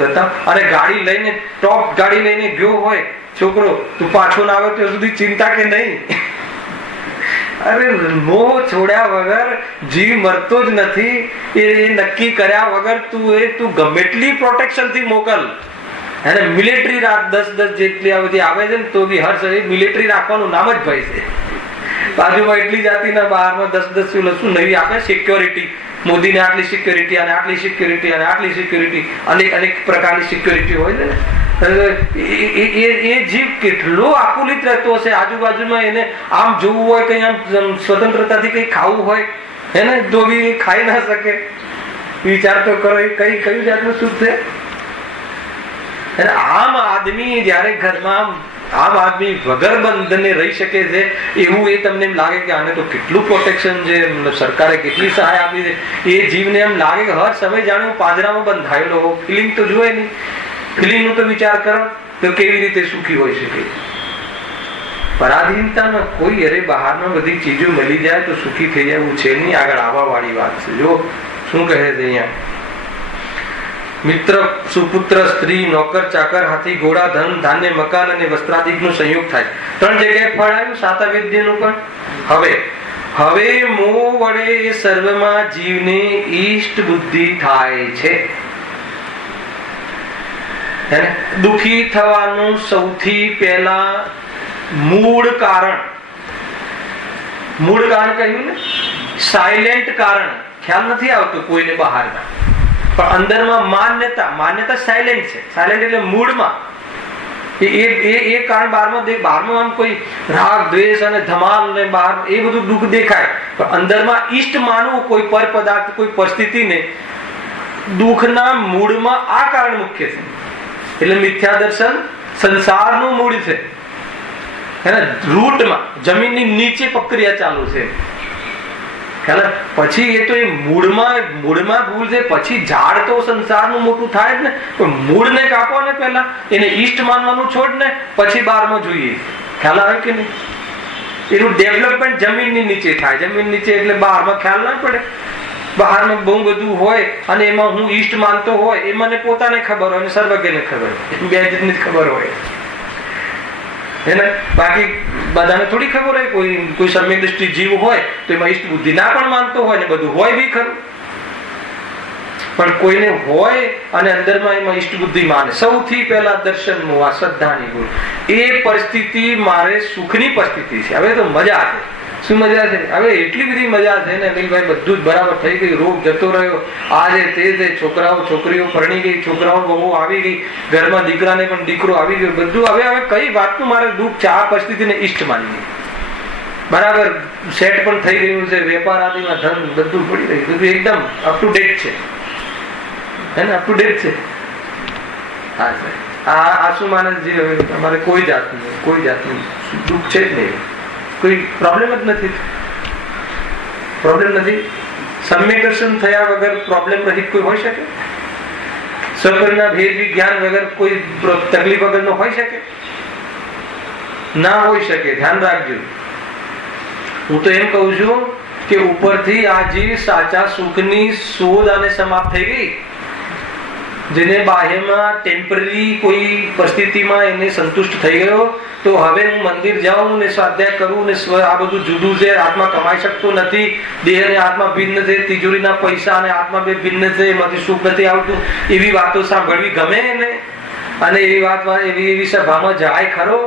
બતાવો. અને ગાડી લઈને, ટોપ ગાડી લઈને ગયો હોય છોકરો, તું પાછો ના આવે ત્યાં સુધી ચિંતા કે નહીં? અરે મોહ છોડ્યા વગર જીવ મરતો જ નથી. એ નક્કી કર્યા વગર તું ગમે એટલી પ્રોટેક્શન થી મોકલ, એને મિલિટરી રાખ 10 જેટલી આ બધી આવે છે ને, તો બી હર શરીર મિલિટરી રાખવાનું નામ જ ભય છે. બાજુમાં એટલી જાતિના બહારમાં 10 શું નવી આપે સિક્યોરિટી, મોદીને આટલી સિક્યોરિટી અને આટલી સિક્યોરિટી અને આટલી સિક્યોરિટી, અનેક પ્રકારની સિક્યોરિટી હોય છે ને. એ જીવ કેટલો આકુલિત રહેતો હશે. આજુબાજુમાં એને આમ જોવું હોય, કઈ આમ સ્વતંત્રતાથી કઈ ખાવું હોય, એને તો બી ખાઈ ના શકે. વિચાર તો કરો, એ કયું જાતનું સુખ છે? આમ આદમી જયારે ઘરમાં આમ આદમી વગર બંધને રહી શકે છે, એવું એ તમને એમ લાગે કે આને તો કેટલું પ્રોટેક્શન છે, સરકારે કેટલી સહાય આપી છે. એ જીવને એમ લાગે કે હર સમય જાણે હું પાંજરામાં બંધાયેલો હોઉં. ફિલિંગ તો જોયે નહીં. ફિલિંગ નો તો વિચાર કરો તો કેવી રીતે સુખી હોઈ શકે? પરાધીનતામાં કોઈ અરે બહારમાં બધી ચીજો મળી જાય તો સુખી થઈ જાય એવું છે નહીં. આગળ આવવા વાળી વાત છે. જો શું કહે છે અહીંયા, મિત્ર, સુપુત્ર, સ્ત્રી, નોકર, ચાકર, હાથી, ઘોડા, ધન, ધાન્ય, મકાન અને વસ્ત્રાદિકનો સંયોગ થાય. 3 જગ્યાએ ફળ આવ્યું સાતાવેદ્યનું પણ. હવે મોહ વડે એ સર્વમાં જીવને ઈષ્ટ બુદ્ધિ થાય છે. દુઃખી થવાનું સૌથી પહેલા મૂળ કારણ કહ્યું ને, સાયલેન્ટ કારણ. ખ્યાલ નથી આવતું કોઈને બહારના, પણ અંદરમાં માન્યતા સાયલેન્ટ છે. સાયલેન્ટ એટલે મૂળમાં એ કારણ બહારમાં આમ કોઈ રાગ, દ્વેષ અને ધમાલ ને બહાર એ બધું દુઃખ દેખાય, પણ અંદરમાં ઈષ્ટ માનવું કોઈ પર પદાર્થ, કોઈ પરિસ્થિતિને, દુઃખના મૂળમાં આ કારણ મુખ્ય છે. એટલે મિથ્યા દર્શન સંસારનું મૂળ છે. રૂટમાં જમીનની નીચે પ્રક્રિયા ચાલુ છે. પછી એ તો એ મૂળમાં ભૂલ છે. પછી ઝાડ તો સંસારનું મોટું થાય જ ને, પણ મૂળને કાપો ને પહેલા, એને ઈષ્ટ માનવાનું છોડ ને, પછી બહારમાં જોઈએ. ખ્યાલ આવે કે નહીં? એનું ડેવલપમેન્ટ જમીનની નીચે થાય. જમીન નીચે એટલે બહારમાં ખ્યાલ ના પડે. બહારમાં બહુ બધું હોય અને એમાં હું ઈષ્ટ માનતો હોય, એ મને પોતાને ખબર હોય અને સર્વજ્ઞને ખબર હોય. બે જણની ખબર હોય. બાકી બધાને થોડી ખબર હોય. કોઈ સમ્યક દ્રષ્ટિ જીવ હોય તો એમાં ઈષ્ટ બુદ્ધિ ના પણ માનતો હોય ને, બધું હોય બી ખરું, પણ કોઈને હોય અને અંદરમાં એમાં ઈષ્ટ બુદ્ધિ માને, સૌથી પહેલા દર્શન મોહ, શ્રદ્ધાની ભૂલ, એ પરિસ્થિતિ મારે સુખની પરિસ્થિતિ છે. હવે તો મજા છે. શું મજા છે? હવે એટલી બધી મજા છે ને અનિલભાઈ, બધું જ બરાબર થઈ ગયું, રોગ જતો રહ્યો, આજે તે છોકરાઓ છોકરીઓ પરણી ગઈ, છોકરાઓ બહુ આવી ગઈ, ઘરમાં દીકરાને પણ દીકરો આવી ગયો, બધું. હવે કઈ વાતનું મારે દુઃખ છે? આ પરિસ્થિતિને ઈષ્ટ માની બરાબર સેટ પણ થઈ ગયું છે, વેપાર આદિમાં ધન બધું પડી રહ્યું, બધું એકદમ અપ ટુ ડેટ છે, હે ને? અપ ટુ ડેટ છે. હા સાહેબ, આ શું માનસ જી, હવે અમારે કોઈ જાતનું દુઃખ છે જ નહીં, કોઈ પ્રોબ્લેમ જ નથી. પ્રોબ્લેમ નથી. સમ્યક દર્શન થયા વગર પ્રોબ્લેમ રહિત કોઈ હોઈ શકે? સ્વપ્નના ભેદ વિજ્ઞાન વગર કોઈ તકલીફ વગરનો હોઈ શકે? ના હોઈ શકે. ધ્યાન રાખજો. હું તો એમ કહું છું કે ઉપરથી આ જીવ સાચા સુખની શોધ અને સમાપ્ત થઈ ગઈ, જેને બાહ્યમાં ટેમ્પરરી કોઈ પરિસ્થિતિમાં એને સંતુષ્ટ થઈ ગયો, તો હવે હું મંદિર જાઉં ને સ્વાધ્યાય કરું ને આ બધું જુદું છે, આત્મા કમાઈ શકતો નથી, દેહ અને આત્મા ભિન્ન છે, તિજોરીના પૈસા અને આત્મા બે ભિન્ન છે, એમાંથી સુખ નથી આવતું, એવી વાતો સાંભળવી ગમે એને? અને એવી વાત એવી સભામાં જાય ખરો?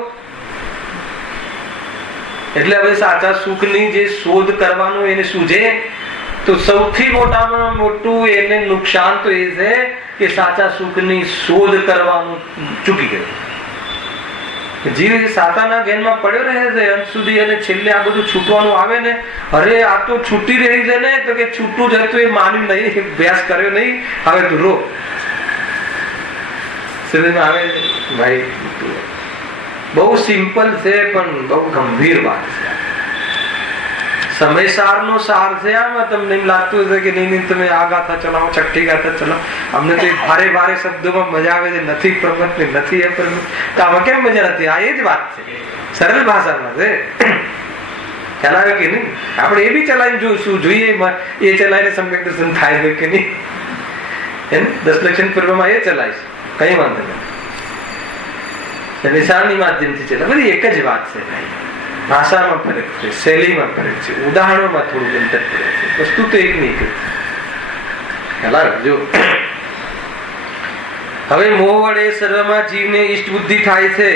એટલે હવે સાચા સુખની જે શોધ કરવાનું એને સૂઝે, તો સૌથી મોટામાં મોટું એને નુકસાન તો એ છે કે સાચા સુખની શોધ કરવાનું ચૂકી ગયો. જીવ સાતાના ગેનમાં પડ્યો રહે છે અંત સુધી, અને છેલ્લે આ બધું છૂટવાનું આવે ને, અરે આ તો છૂટી રહી છે ને, તો કે છૂટું જ હતું, એ માન્યું નહીં, અભ્યાસ કર્યો નહીં, હવે તું રો. સમજમાં આવે ભાઈ? બહુ સિમ્પલ છે પણ બહુ ગંભીર વાત છે. સમયસારનો સાર છે. આમાં તમને એમ લાગતું હશે કે નહીં તમે આ ગાથા ચલાવો, છઠ્ઠી ગાથા ચલાવો, અમને તો ભારે ભારે શબ્દોમાં મજા આવે છે, નથી પ્રમત ને નથી અપ્રમત, તો આમાં કેમ મજા નથી? આ એ જ વાત છે, સરળ ભાષામાં છે. ખ્યાલ આવે કે નહીં? આપણે એ બી ચલાવીને જોઈશું, જોઈએ એ ચલાવીને સમ્યક દર્શન થાય છે કે નહીં. એમ 10 લક્ષણ પૂર્વમાં એ ચલાવીશ, કઈ વાંધો નહીં. નિશાનની માધ્યમથી ચલાવે, બધી એક જ વાત છે. ભાષામાં ફરક છે, શૈલીમાં ફરક છે, ઉદાહરણોમાં થોડું અંતર પડે છે, વસ્તુ તો એક નહીં. ખ્યાલ રાખજો. હવે મોહ વડે સર્વમાં જીવને ઈષ્ટ બુદ્ધિ થાય છે,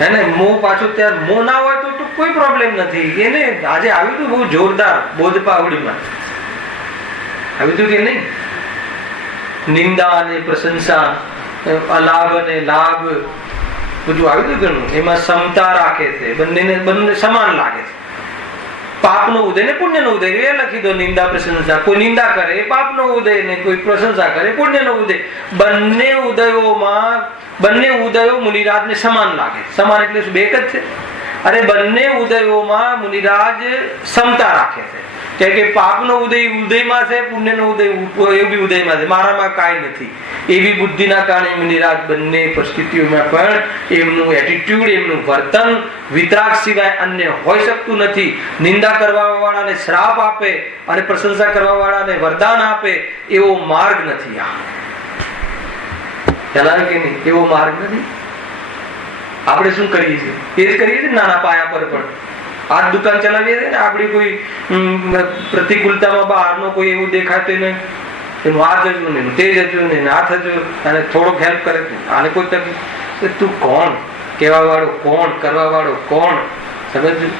હે ને? મોહ પાછો ત્યાં મોહ ના હોય તો કોઈ પ્રોબ્લેમ નથી. એને આજે આવ્યું હતું બહુ જોરદાર બોધ પાવડીમાં આવ્યું હતું કે નહીં? નિંદા અને પ્રશંસા, અલાભ અને લાભ બધું આવ્યું હતું ઘણું. એમાં સમતા રાખે છે, બંને સમાન લાગે છે. પાપનો ઉદય ને પુણ્યનો ઉદય એ લખી દો. નિંદા પ્રશંસા, કોઈ નિંદા કરે એ પાપનો ઉદય ને કોઈ પ્રશંસા કરે પુણ્યનો ઉદય. બંને ઉદયો મુનિરાજ ને સમાન લાગે. સમાન એટલે શું? બે જ છે. અરે બંને ઉદયોમાં મુનિરાજ સમતા રાખે છે, કે પાપનો ઉદય ઉદયમાં છે, પુણ્યનો ઉદય એ બી ઉદયમાં છે, મારામાં કાંઈ નથી. એવી બુદ્ધિના કારણે મુનિરાજ બંને પરિસ્થિતિઓમાં પણ એમનું એટીટ્યુડ, એમનું વર્તન વિતરાગ સિવાય અન્ય હોઈ શકતું નથી. નિંદા કરવા વાળાને શ્રાપ આપે અને પ્રશંસા કરવા વાળાને વરદાન આપે એવો માર્ગ નથી. આ ખ્યાલ આવે કે નહીં? એવો માર્ગ નથી. આપણે શું કરીએ છીએ? એ જ કરીએ છીએ નાના પાયા પર પણ. આ દુકાન ચલાવીએ છીએ ને, આપણી કોઈ પ્રતિકૂળતામાં બહારનો કોઈ એવું દેખાતું નહીં, એનું આ જજું નહીં, તે જજું નહીં, આ થજું, અને થોડોક હેલ્પ કરે, આને કોઈ તકલીફ, તું કોણ? કહેવા વાળો કોણ? કરવા વાળો કોણ? સમજ?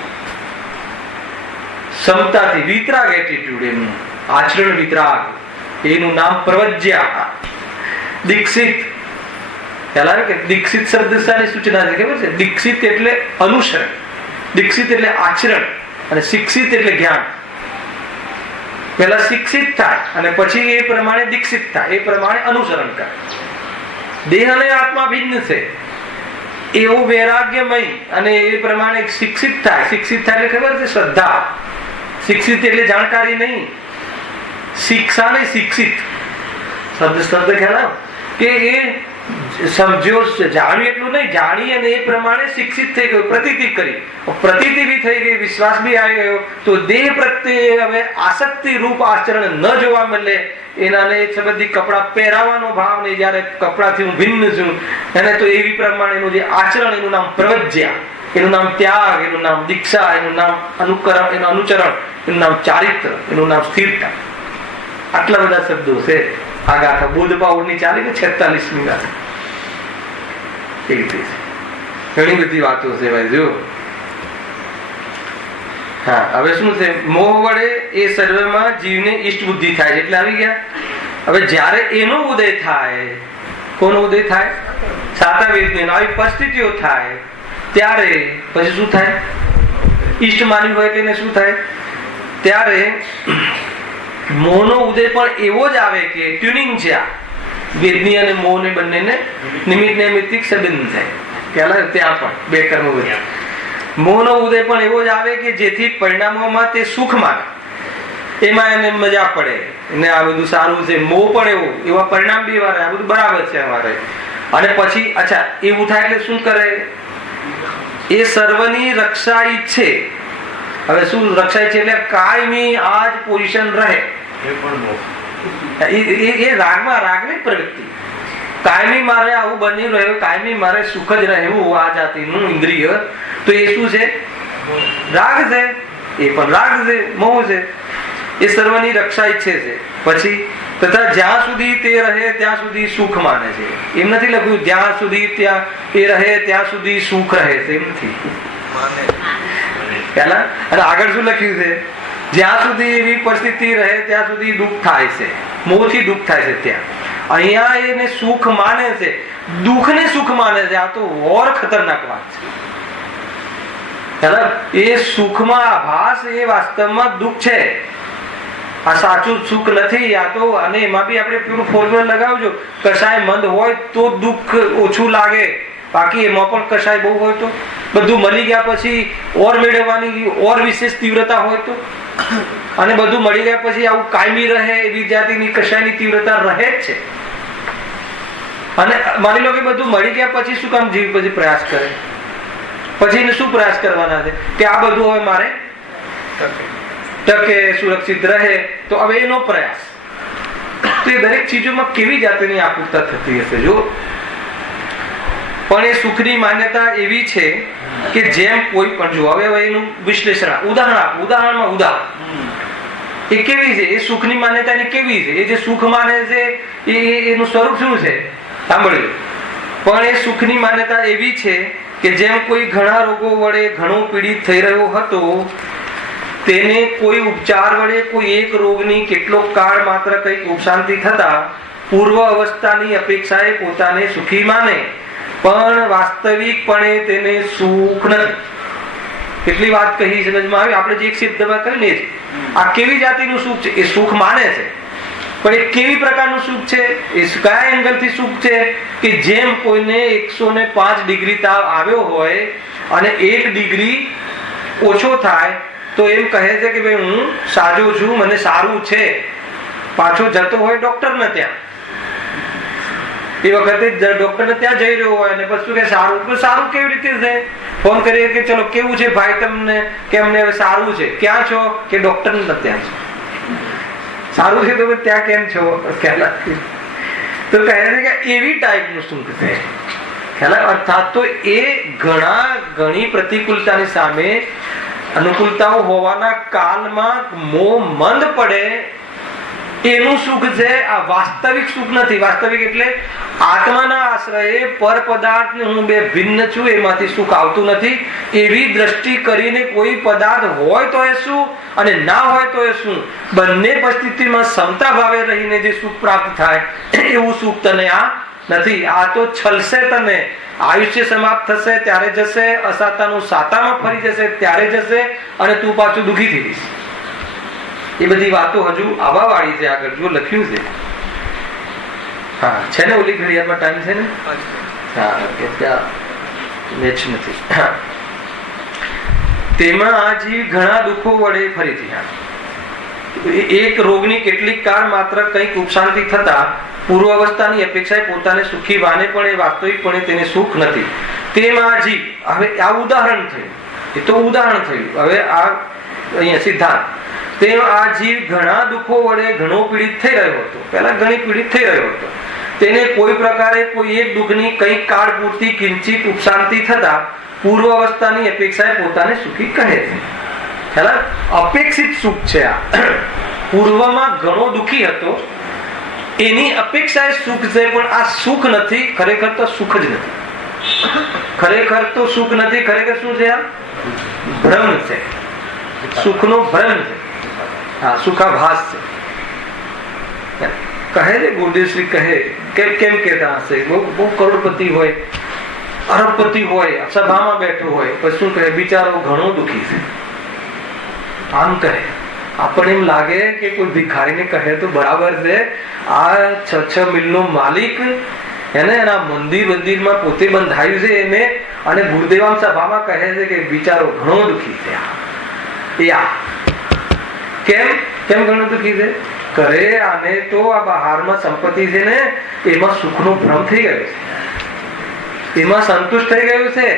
સમતાથી વિતરાગ એટીટ્યુડ, એનું આચરણ વિતરાગ, એનું નામ પ્રવજ્યા, દીક્ષિત. ખ્યાલ આવે કે દીક્ષિત શબ્દ શાની સૂચના છે ખબર છે? દીક્ષિત એટલે અનુસરણ, દીક્ષિત એટલે આચરણ, અને શિક્ષિત એટલે જ્ઞાન. પહેલા શિક્ષિત થાય અને પછી એ પ્રમાણે દીક્ષિત થાય, એ પ્રમાણે અનુસરણ કરે. દેહ અને આત્મા ભિન્ન છે એવું વૈરાગ્યમય, અને એ પ્રમાણે શિક્ષિત થાય. શિક્ષિત થાય એટલે ખબર છે? શ્રદ્ધા. શિક્ષિત એટલે જાણકારી નહીં, શિક્ષા નહીં, શિક્ષિત શબ્દ ખ્યાલ આવે કે એ સમજ્યો, જાણ્યું એટલું નહીં, જાણી અને એ પ્રમાણે શિક્ષિત થઈ ગયો, પ્રતીતિ કરી, પ્રતીતિ બી થઈ ગઈ, વિશ્વાસ બી આવી ગયો, તો દેહ પ્રત્યે હવે આસક્તિ રૂપ આચરણ ન જોવા મળે. એનાને સંબંધી કપડા પહેરાવાનો ભાવ નહીં, જયારે કપડાથી હું ભિન્ન છું એને, તો એવી પ્રમાણે એનું જે આચરણ, એનું નામ પ્રવજ્યા, એનું નામ ત્યાગ, એનું નામ દીક્ષા, એનું નામ અનુકરણ, એનું અનુચરણ, એનું નામ ચારિત્ર, એનું નામ સ્થિરતા. આટલા બધા શબ્દો છે. આ ગાથા બુદ્ધ પાઉડની ચાલી ને 46મી ગાથા એ રીતે ઘણી બધી વાતો છે ભાઈ. જો હા, હવે શું છે? મોહ વડે એ સર્વમાં જીવને ઈષ્ટ બુદ્ધિ થાય એટલે આવી ગયા. હવે જ્યારે એનો ઉદય થાય, કોનો ઉદય થાય? સાતા વેદની આવી પરિસ્થિતિઓ થાય ત્યારે પછી શું થાય? ઈષ્ટ માન્યું હોય એટલે શું થાય? ત્યારે મોહનો ઉદય પણ એવો જ આવે કે ટ્યુનિંગ છે. આ વેદની અને મોહને બંનેને નિમિત્ત નૈમિત્તિક સંબંધ થાય. પહેલા ત્યાં પણ બે કર્મ વધ્યા. મોહનો ઉદય પણ એવો જ આવે કે જેથી પરિણામોમાં તે સુખ માને, એમાં એને મજા પડે, એને આ બધું સારું છે. મોહ પણ એવા પરિણામ બી વારે આ બધું બરાબર છે અમારે. અને પછી અચ્છા એવું થાય એટલે શું કરે? એ સર્વની રક્ષા ઈચ્છે. હવે શું રક્ષા ઈચ્છે? એટલે કાયમી આ જ પોઝિશન રહે. એ રાગની પ્રવૃત્તિ. કાયમી મારે આવું બની રહ્યું, કાયમી મારે સુખ જ રહેવું આ જાતિનું ઇન્દ્રિય, તો એ શું છે? રાગ છે. એ પણ રાગ છે, મોહ છે. એ સર્વની રક્ષા ઈચ્છે છે. પછી તથા જ્યાં સુધી તે રહે ત્યાં સુધી સુખ માને છે. એમ નથી લખ્યું જ્યાં સુધી ત્યાં એ રહે ત્યાં સુધી સુખ રહે છે, એમ નથી. પેલા અને આગળ શું લખ્યું છે? જ્યાં સુધી એવી પરિસ્થિતિ રહે ત્યાં સુધી દુઃખ થાય છે, મોહથી દુઃખ થાય છે. ત્યાં અહીંયા એને સુખ માને છે, દુઃખને સુખ માને છે. આ તો ઓર ખતરનાક વાત છે. એ સુખમાં આભાસ એ વાસ્તવમાં દુઃખ છે. આ સાચું સુખ નથી. આ તો અને એમાં બી આપણે પેલું ફોર્મ્યુલા લગાવજો, કશાય મંદ હોય તો દુઃખ ઓછું લાગે, બાકી એમાં પણ કશાય બહુ હોય તો બધું મળી ગયા પછી ઓર મેળવવાની ઓર વિશેષ તીવ્રતા હોય તો, અને બધું મળી ગયા પછી આવું કાયમી રહે એવી જાતિની કશાયની તીવ્રતા રહે જ છે. અને માની લો કે બધું મળી ગયા પછી શું કામ જીવ પછી પ્રયાસ કરે? પછી એને શું પ્રયાસ કરવાના છે કે આ બધું હવે મારે ટકે, સુરક્ષિત રહે, તો હવે એનો પ્રયાસ. તો એ દરેક ચીજોમાં કેવી જાતિની આકૃતતા થતી હશે જો. પણ એ સુખની માન્યતા એવી છે કે જેમ કોઈ પણ જો હવે એનું વિશ્લેષણ ઉદાહરણમાં ઉદાહરણ એ કેવી છે? એ સુખની માન્યતા કેવી છે? એ જે સુખ માને છે એનું સ્વરૂપ શું છે? સાંભળ્યું. પણ એ સુખની માન્યતા એવી છે કે જેમ કોઈ ઘણા રોગો વડે ઘણો પીડિત થઈ રહ્યો હતો, તેને કોઈ ઉપચાર વડે કોઈ એક રોગની કેટલોક કાળ માત્ર કંઈક ઉપશાંતિ થતા પૂર્વ અવસ્થાની અપેક્ષાએ પોતાને સુખી માને, પણ વાસ્તવિકપણે તેને સુખ નથી. કેટલી વાત કહી સમજમાં આવી? આપણે જે એક શબ્દમાં કહ્યું ને, આ કેવી જાતિનું સુખ છે? એ સુખ માને છે, પણ એ કેવી પ્રકારનું સુખ છે? એ કયા એંગલથી સુખ છે? કે જેમ કોઈને 105 ડિગ્રી તાવ આવ્યો હોય અને 1 ડિગ્રી ઓછો થાય તો એમ કહે છે કે ભાઈ હું સાજો છું, મને સારું છે. પાછો જતો હોય ડોક્ટરને ત્યાં, એ વખતે ડોક્ટરને ત્યાં જઈ રહ્યો હોય અને પછી કે સારું કેવી રીતે છે? ફોન કરીએ કે ચલો કેવું છે ભાઈ તમને, કે અમને હવે સારું છે. ક્યાં છો? કે ડોક્ટર ત્યાં છો. સારું છે તો ત્યાં કેમ છો? તો કહે છે કે એવી ટાઈપનું સુખ છે. અર્થાત તો એ ઘણી પ્રતિકૂળતાની સામે અનુકૂળતાઓ હોવાના કાલમાં મોહ મંદ પડે એનું સુખ છે. આ વાસ્તવિક સુખ નથી. વાસ્તવિક એટલે આત્માના આશ્રયે પર પદાર્થ હું બે ભિન્ન છું એમાંથી સુખ આવતું નથી. એવી દ્રષ્ટિ કરીને કોઈ પદાર્થ હોય તો એ શું અને ના હોય તો એ શું, બંને પરિસ્થિતિમાં સમતા ભાવે રહીને જે સુખ પ્રાપ્ત થાય એવું સુખ તને આ નથી. આ તો છલશે તને. આયુષ્ય સમાપ્ત થશે ત્યારે જશે, અસાતાનું સાતામાં ફરી જશે ત્યારે જશે, અને તું પાછું દુઃખી થઈ જઈશ. એ બધી વાતો હજુ આવા વાળી છે. આગળ જો લખ્યું છે. હા છે ને, ઓલી ઘડિયાળમાં ટાઈમ છે ને? હા, ત્યાં મેચ નથી. તેમાં આ જીવ ઘણા દુઃખો વડે ફરીથી એક રોગની કેટલીક કાળ માત્ર કંઈક ઉપશાંતિ થતા પૂર્વ અવસ્થાની અપેક્ષાએ પોતાને સુખી વાને પણ એ વાસ્તવિકપણે તેને સુખ નથી. તેમાં આ જીવ, હવે આ ઉદાહરણ થયું, એ તો ઉદાહરણ થયું. હવે આ અહીંયા સિદ્ધાંત. તેમ આ જીવ ઘણા દુઃખો વડે ઘણો પીડિત થઈ રહ્યો હતો. પહેલા ઘણી પીડિત થઈ રહ્યો હતો. તેને કોઈ પ્રકારે કોઈ એક દુઃખની કંઈક કાળ પૂરતી કિંચિત ઉપશાંતિ થતા પૂર્વ અવસ્થાની અપેક્ષાએ પોતાને સુખી કહે છે. અપેક્ષિત સુખ છે આ. પૂર્વમાં ઘણો દુઃખી હતો એની અપેક્ષા એ સુખ છે, પણ આ સુખ નથી. ખરેખર તો સુખ જ નથી. ખરેખર તો સુખ નથી. ખરેખર શું છે? આ ભ્રમ છે. સુખનો ભ્રમ છે. હા, સુખાભાસ છે. કહે છે ગુરુદેવશ્રી કહે કેમ કહેતા હશે? બહુ કરોડપતિ હોય, અરબપતિ હોય, સભામાં બેઠો હોય, પછી શું કહે? બિચારો ઘણો દુઃખી છે. આમ કહે. આપણને એમ લાગે કે કોઈ ભિખારીને કહે તો બરાબર છે. આ 6 મિલનો માલિક એને એના મંદિરમાં પોતે બંધાયું છે એને, અને ગુરુદેવ સભામાં કહે છે કે બિચારો ઘણો દુઃખી છે. કેમ ઘણો દુઃખી છે? કરે આને તો આ બહારમાં સંપત્તિ છે ને, એમાં સુખનો ભ્રમ થઈ ગયો છે, એમાં સંતુષ્ટ થઈ ગયું છે.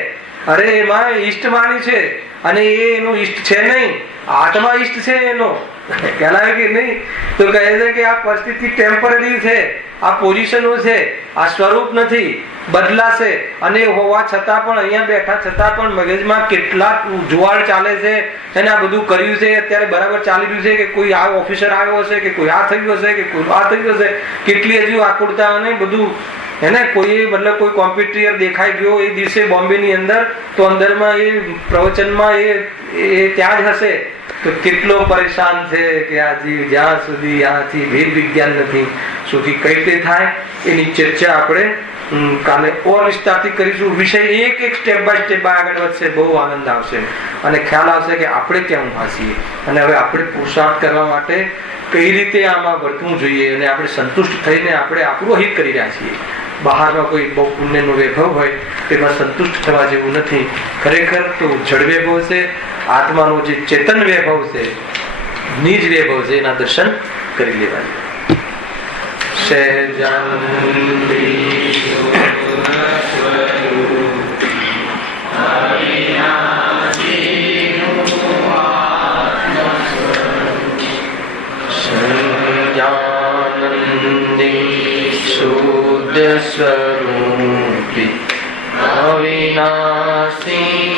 અરે એમાં ઈષ્ટ માની છે, અને એ એનો ઈષ્ટ છે નહીં, આત્મા ઈષ્ટ છે એનો. કહેવાય કે નહીં? તો કહે છે કે આ પરિસ્થિતિ ટેમ્પરરી છે, આ પોઝિશનો છે, આ સ્વરૂપ નથી, બદલાશે. અને હોવા છતાં પણ અહીંયા બેઠા છતાં પણ મગજમાં કેટલા જુવાળ ચાલે છે. એને આ બધું કર્યું છે, અત્યારે બરાબર ચાલી રહ્યું છે કે કોઈ આ ઓફિસર આવ્યો હશે, કે કોઈ આ થયું હશે, કે કોઈ આ થયું હશે, કેટલી હજુ આકુરતા અને બધું. એને કોઈ મતલબ કોઈ કોમ્પ્યુટર દેખાઈ ગયો એ દિવસે બોમ્બે ની અંદર, તો અંદરમાં એ પ્રવચનમાં એ ત્યાં જ હશે. તો કેટલો પરેશાન છે કે આ જીવ જ્યાં સુધી આથી ભેદ વિજ્ઞાન નથી સુખી કઈ રીતે થાય, એની ચર્ચા આપણે કાલે ઓર વિસ્તારથી કરીશું. વિષય એક સ્ટેપ બાય સ્ટેપ આગળ વધશે. બહુ આનંદ આવશે અને ખ્યાલ આવશે કે આપણે ક્યાં ઊભા છીએ, અને હવે આપણે પુરુષાર્થ કરવા માટે કઈ રીતે આમાં વર્તવું જોઈએ, અને આપણે સંતુષ્ટ થઈને આપણે આપણું હિત કરી રહ્યા છીએ. બહારમાં કોઈ બહુ પુણ્યનો વૈભવ હોય તેમાં સંતુષ્ટ થવા જેવું નથી. ખરેખર તો જળ વૈભવ છે, આત્માનો જે ચેતન વૈભવ છે, નિજ વૈભવ છે, એના દર્શન કરી લેવા શુદ્ધ સ્વરૂપી અવિનાશી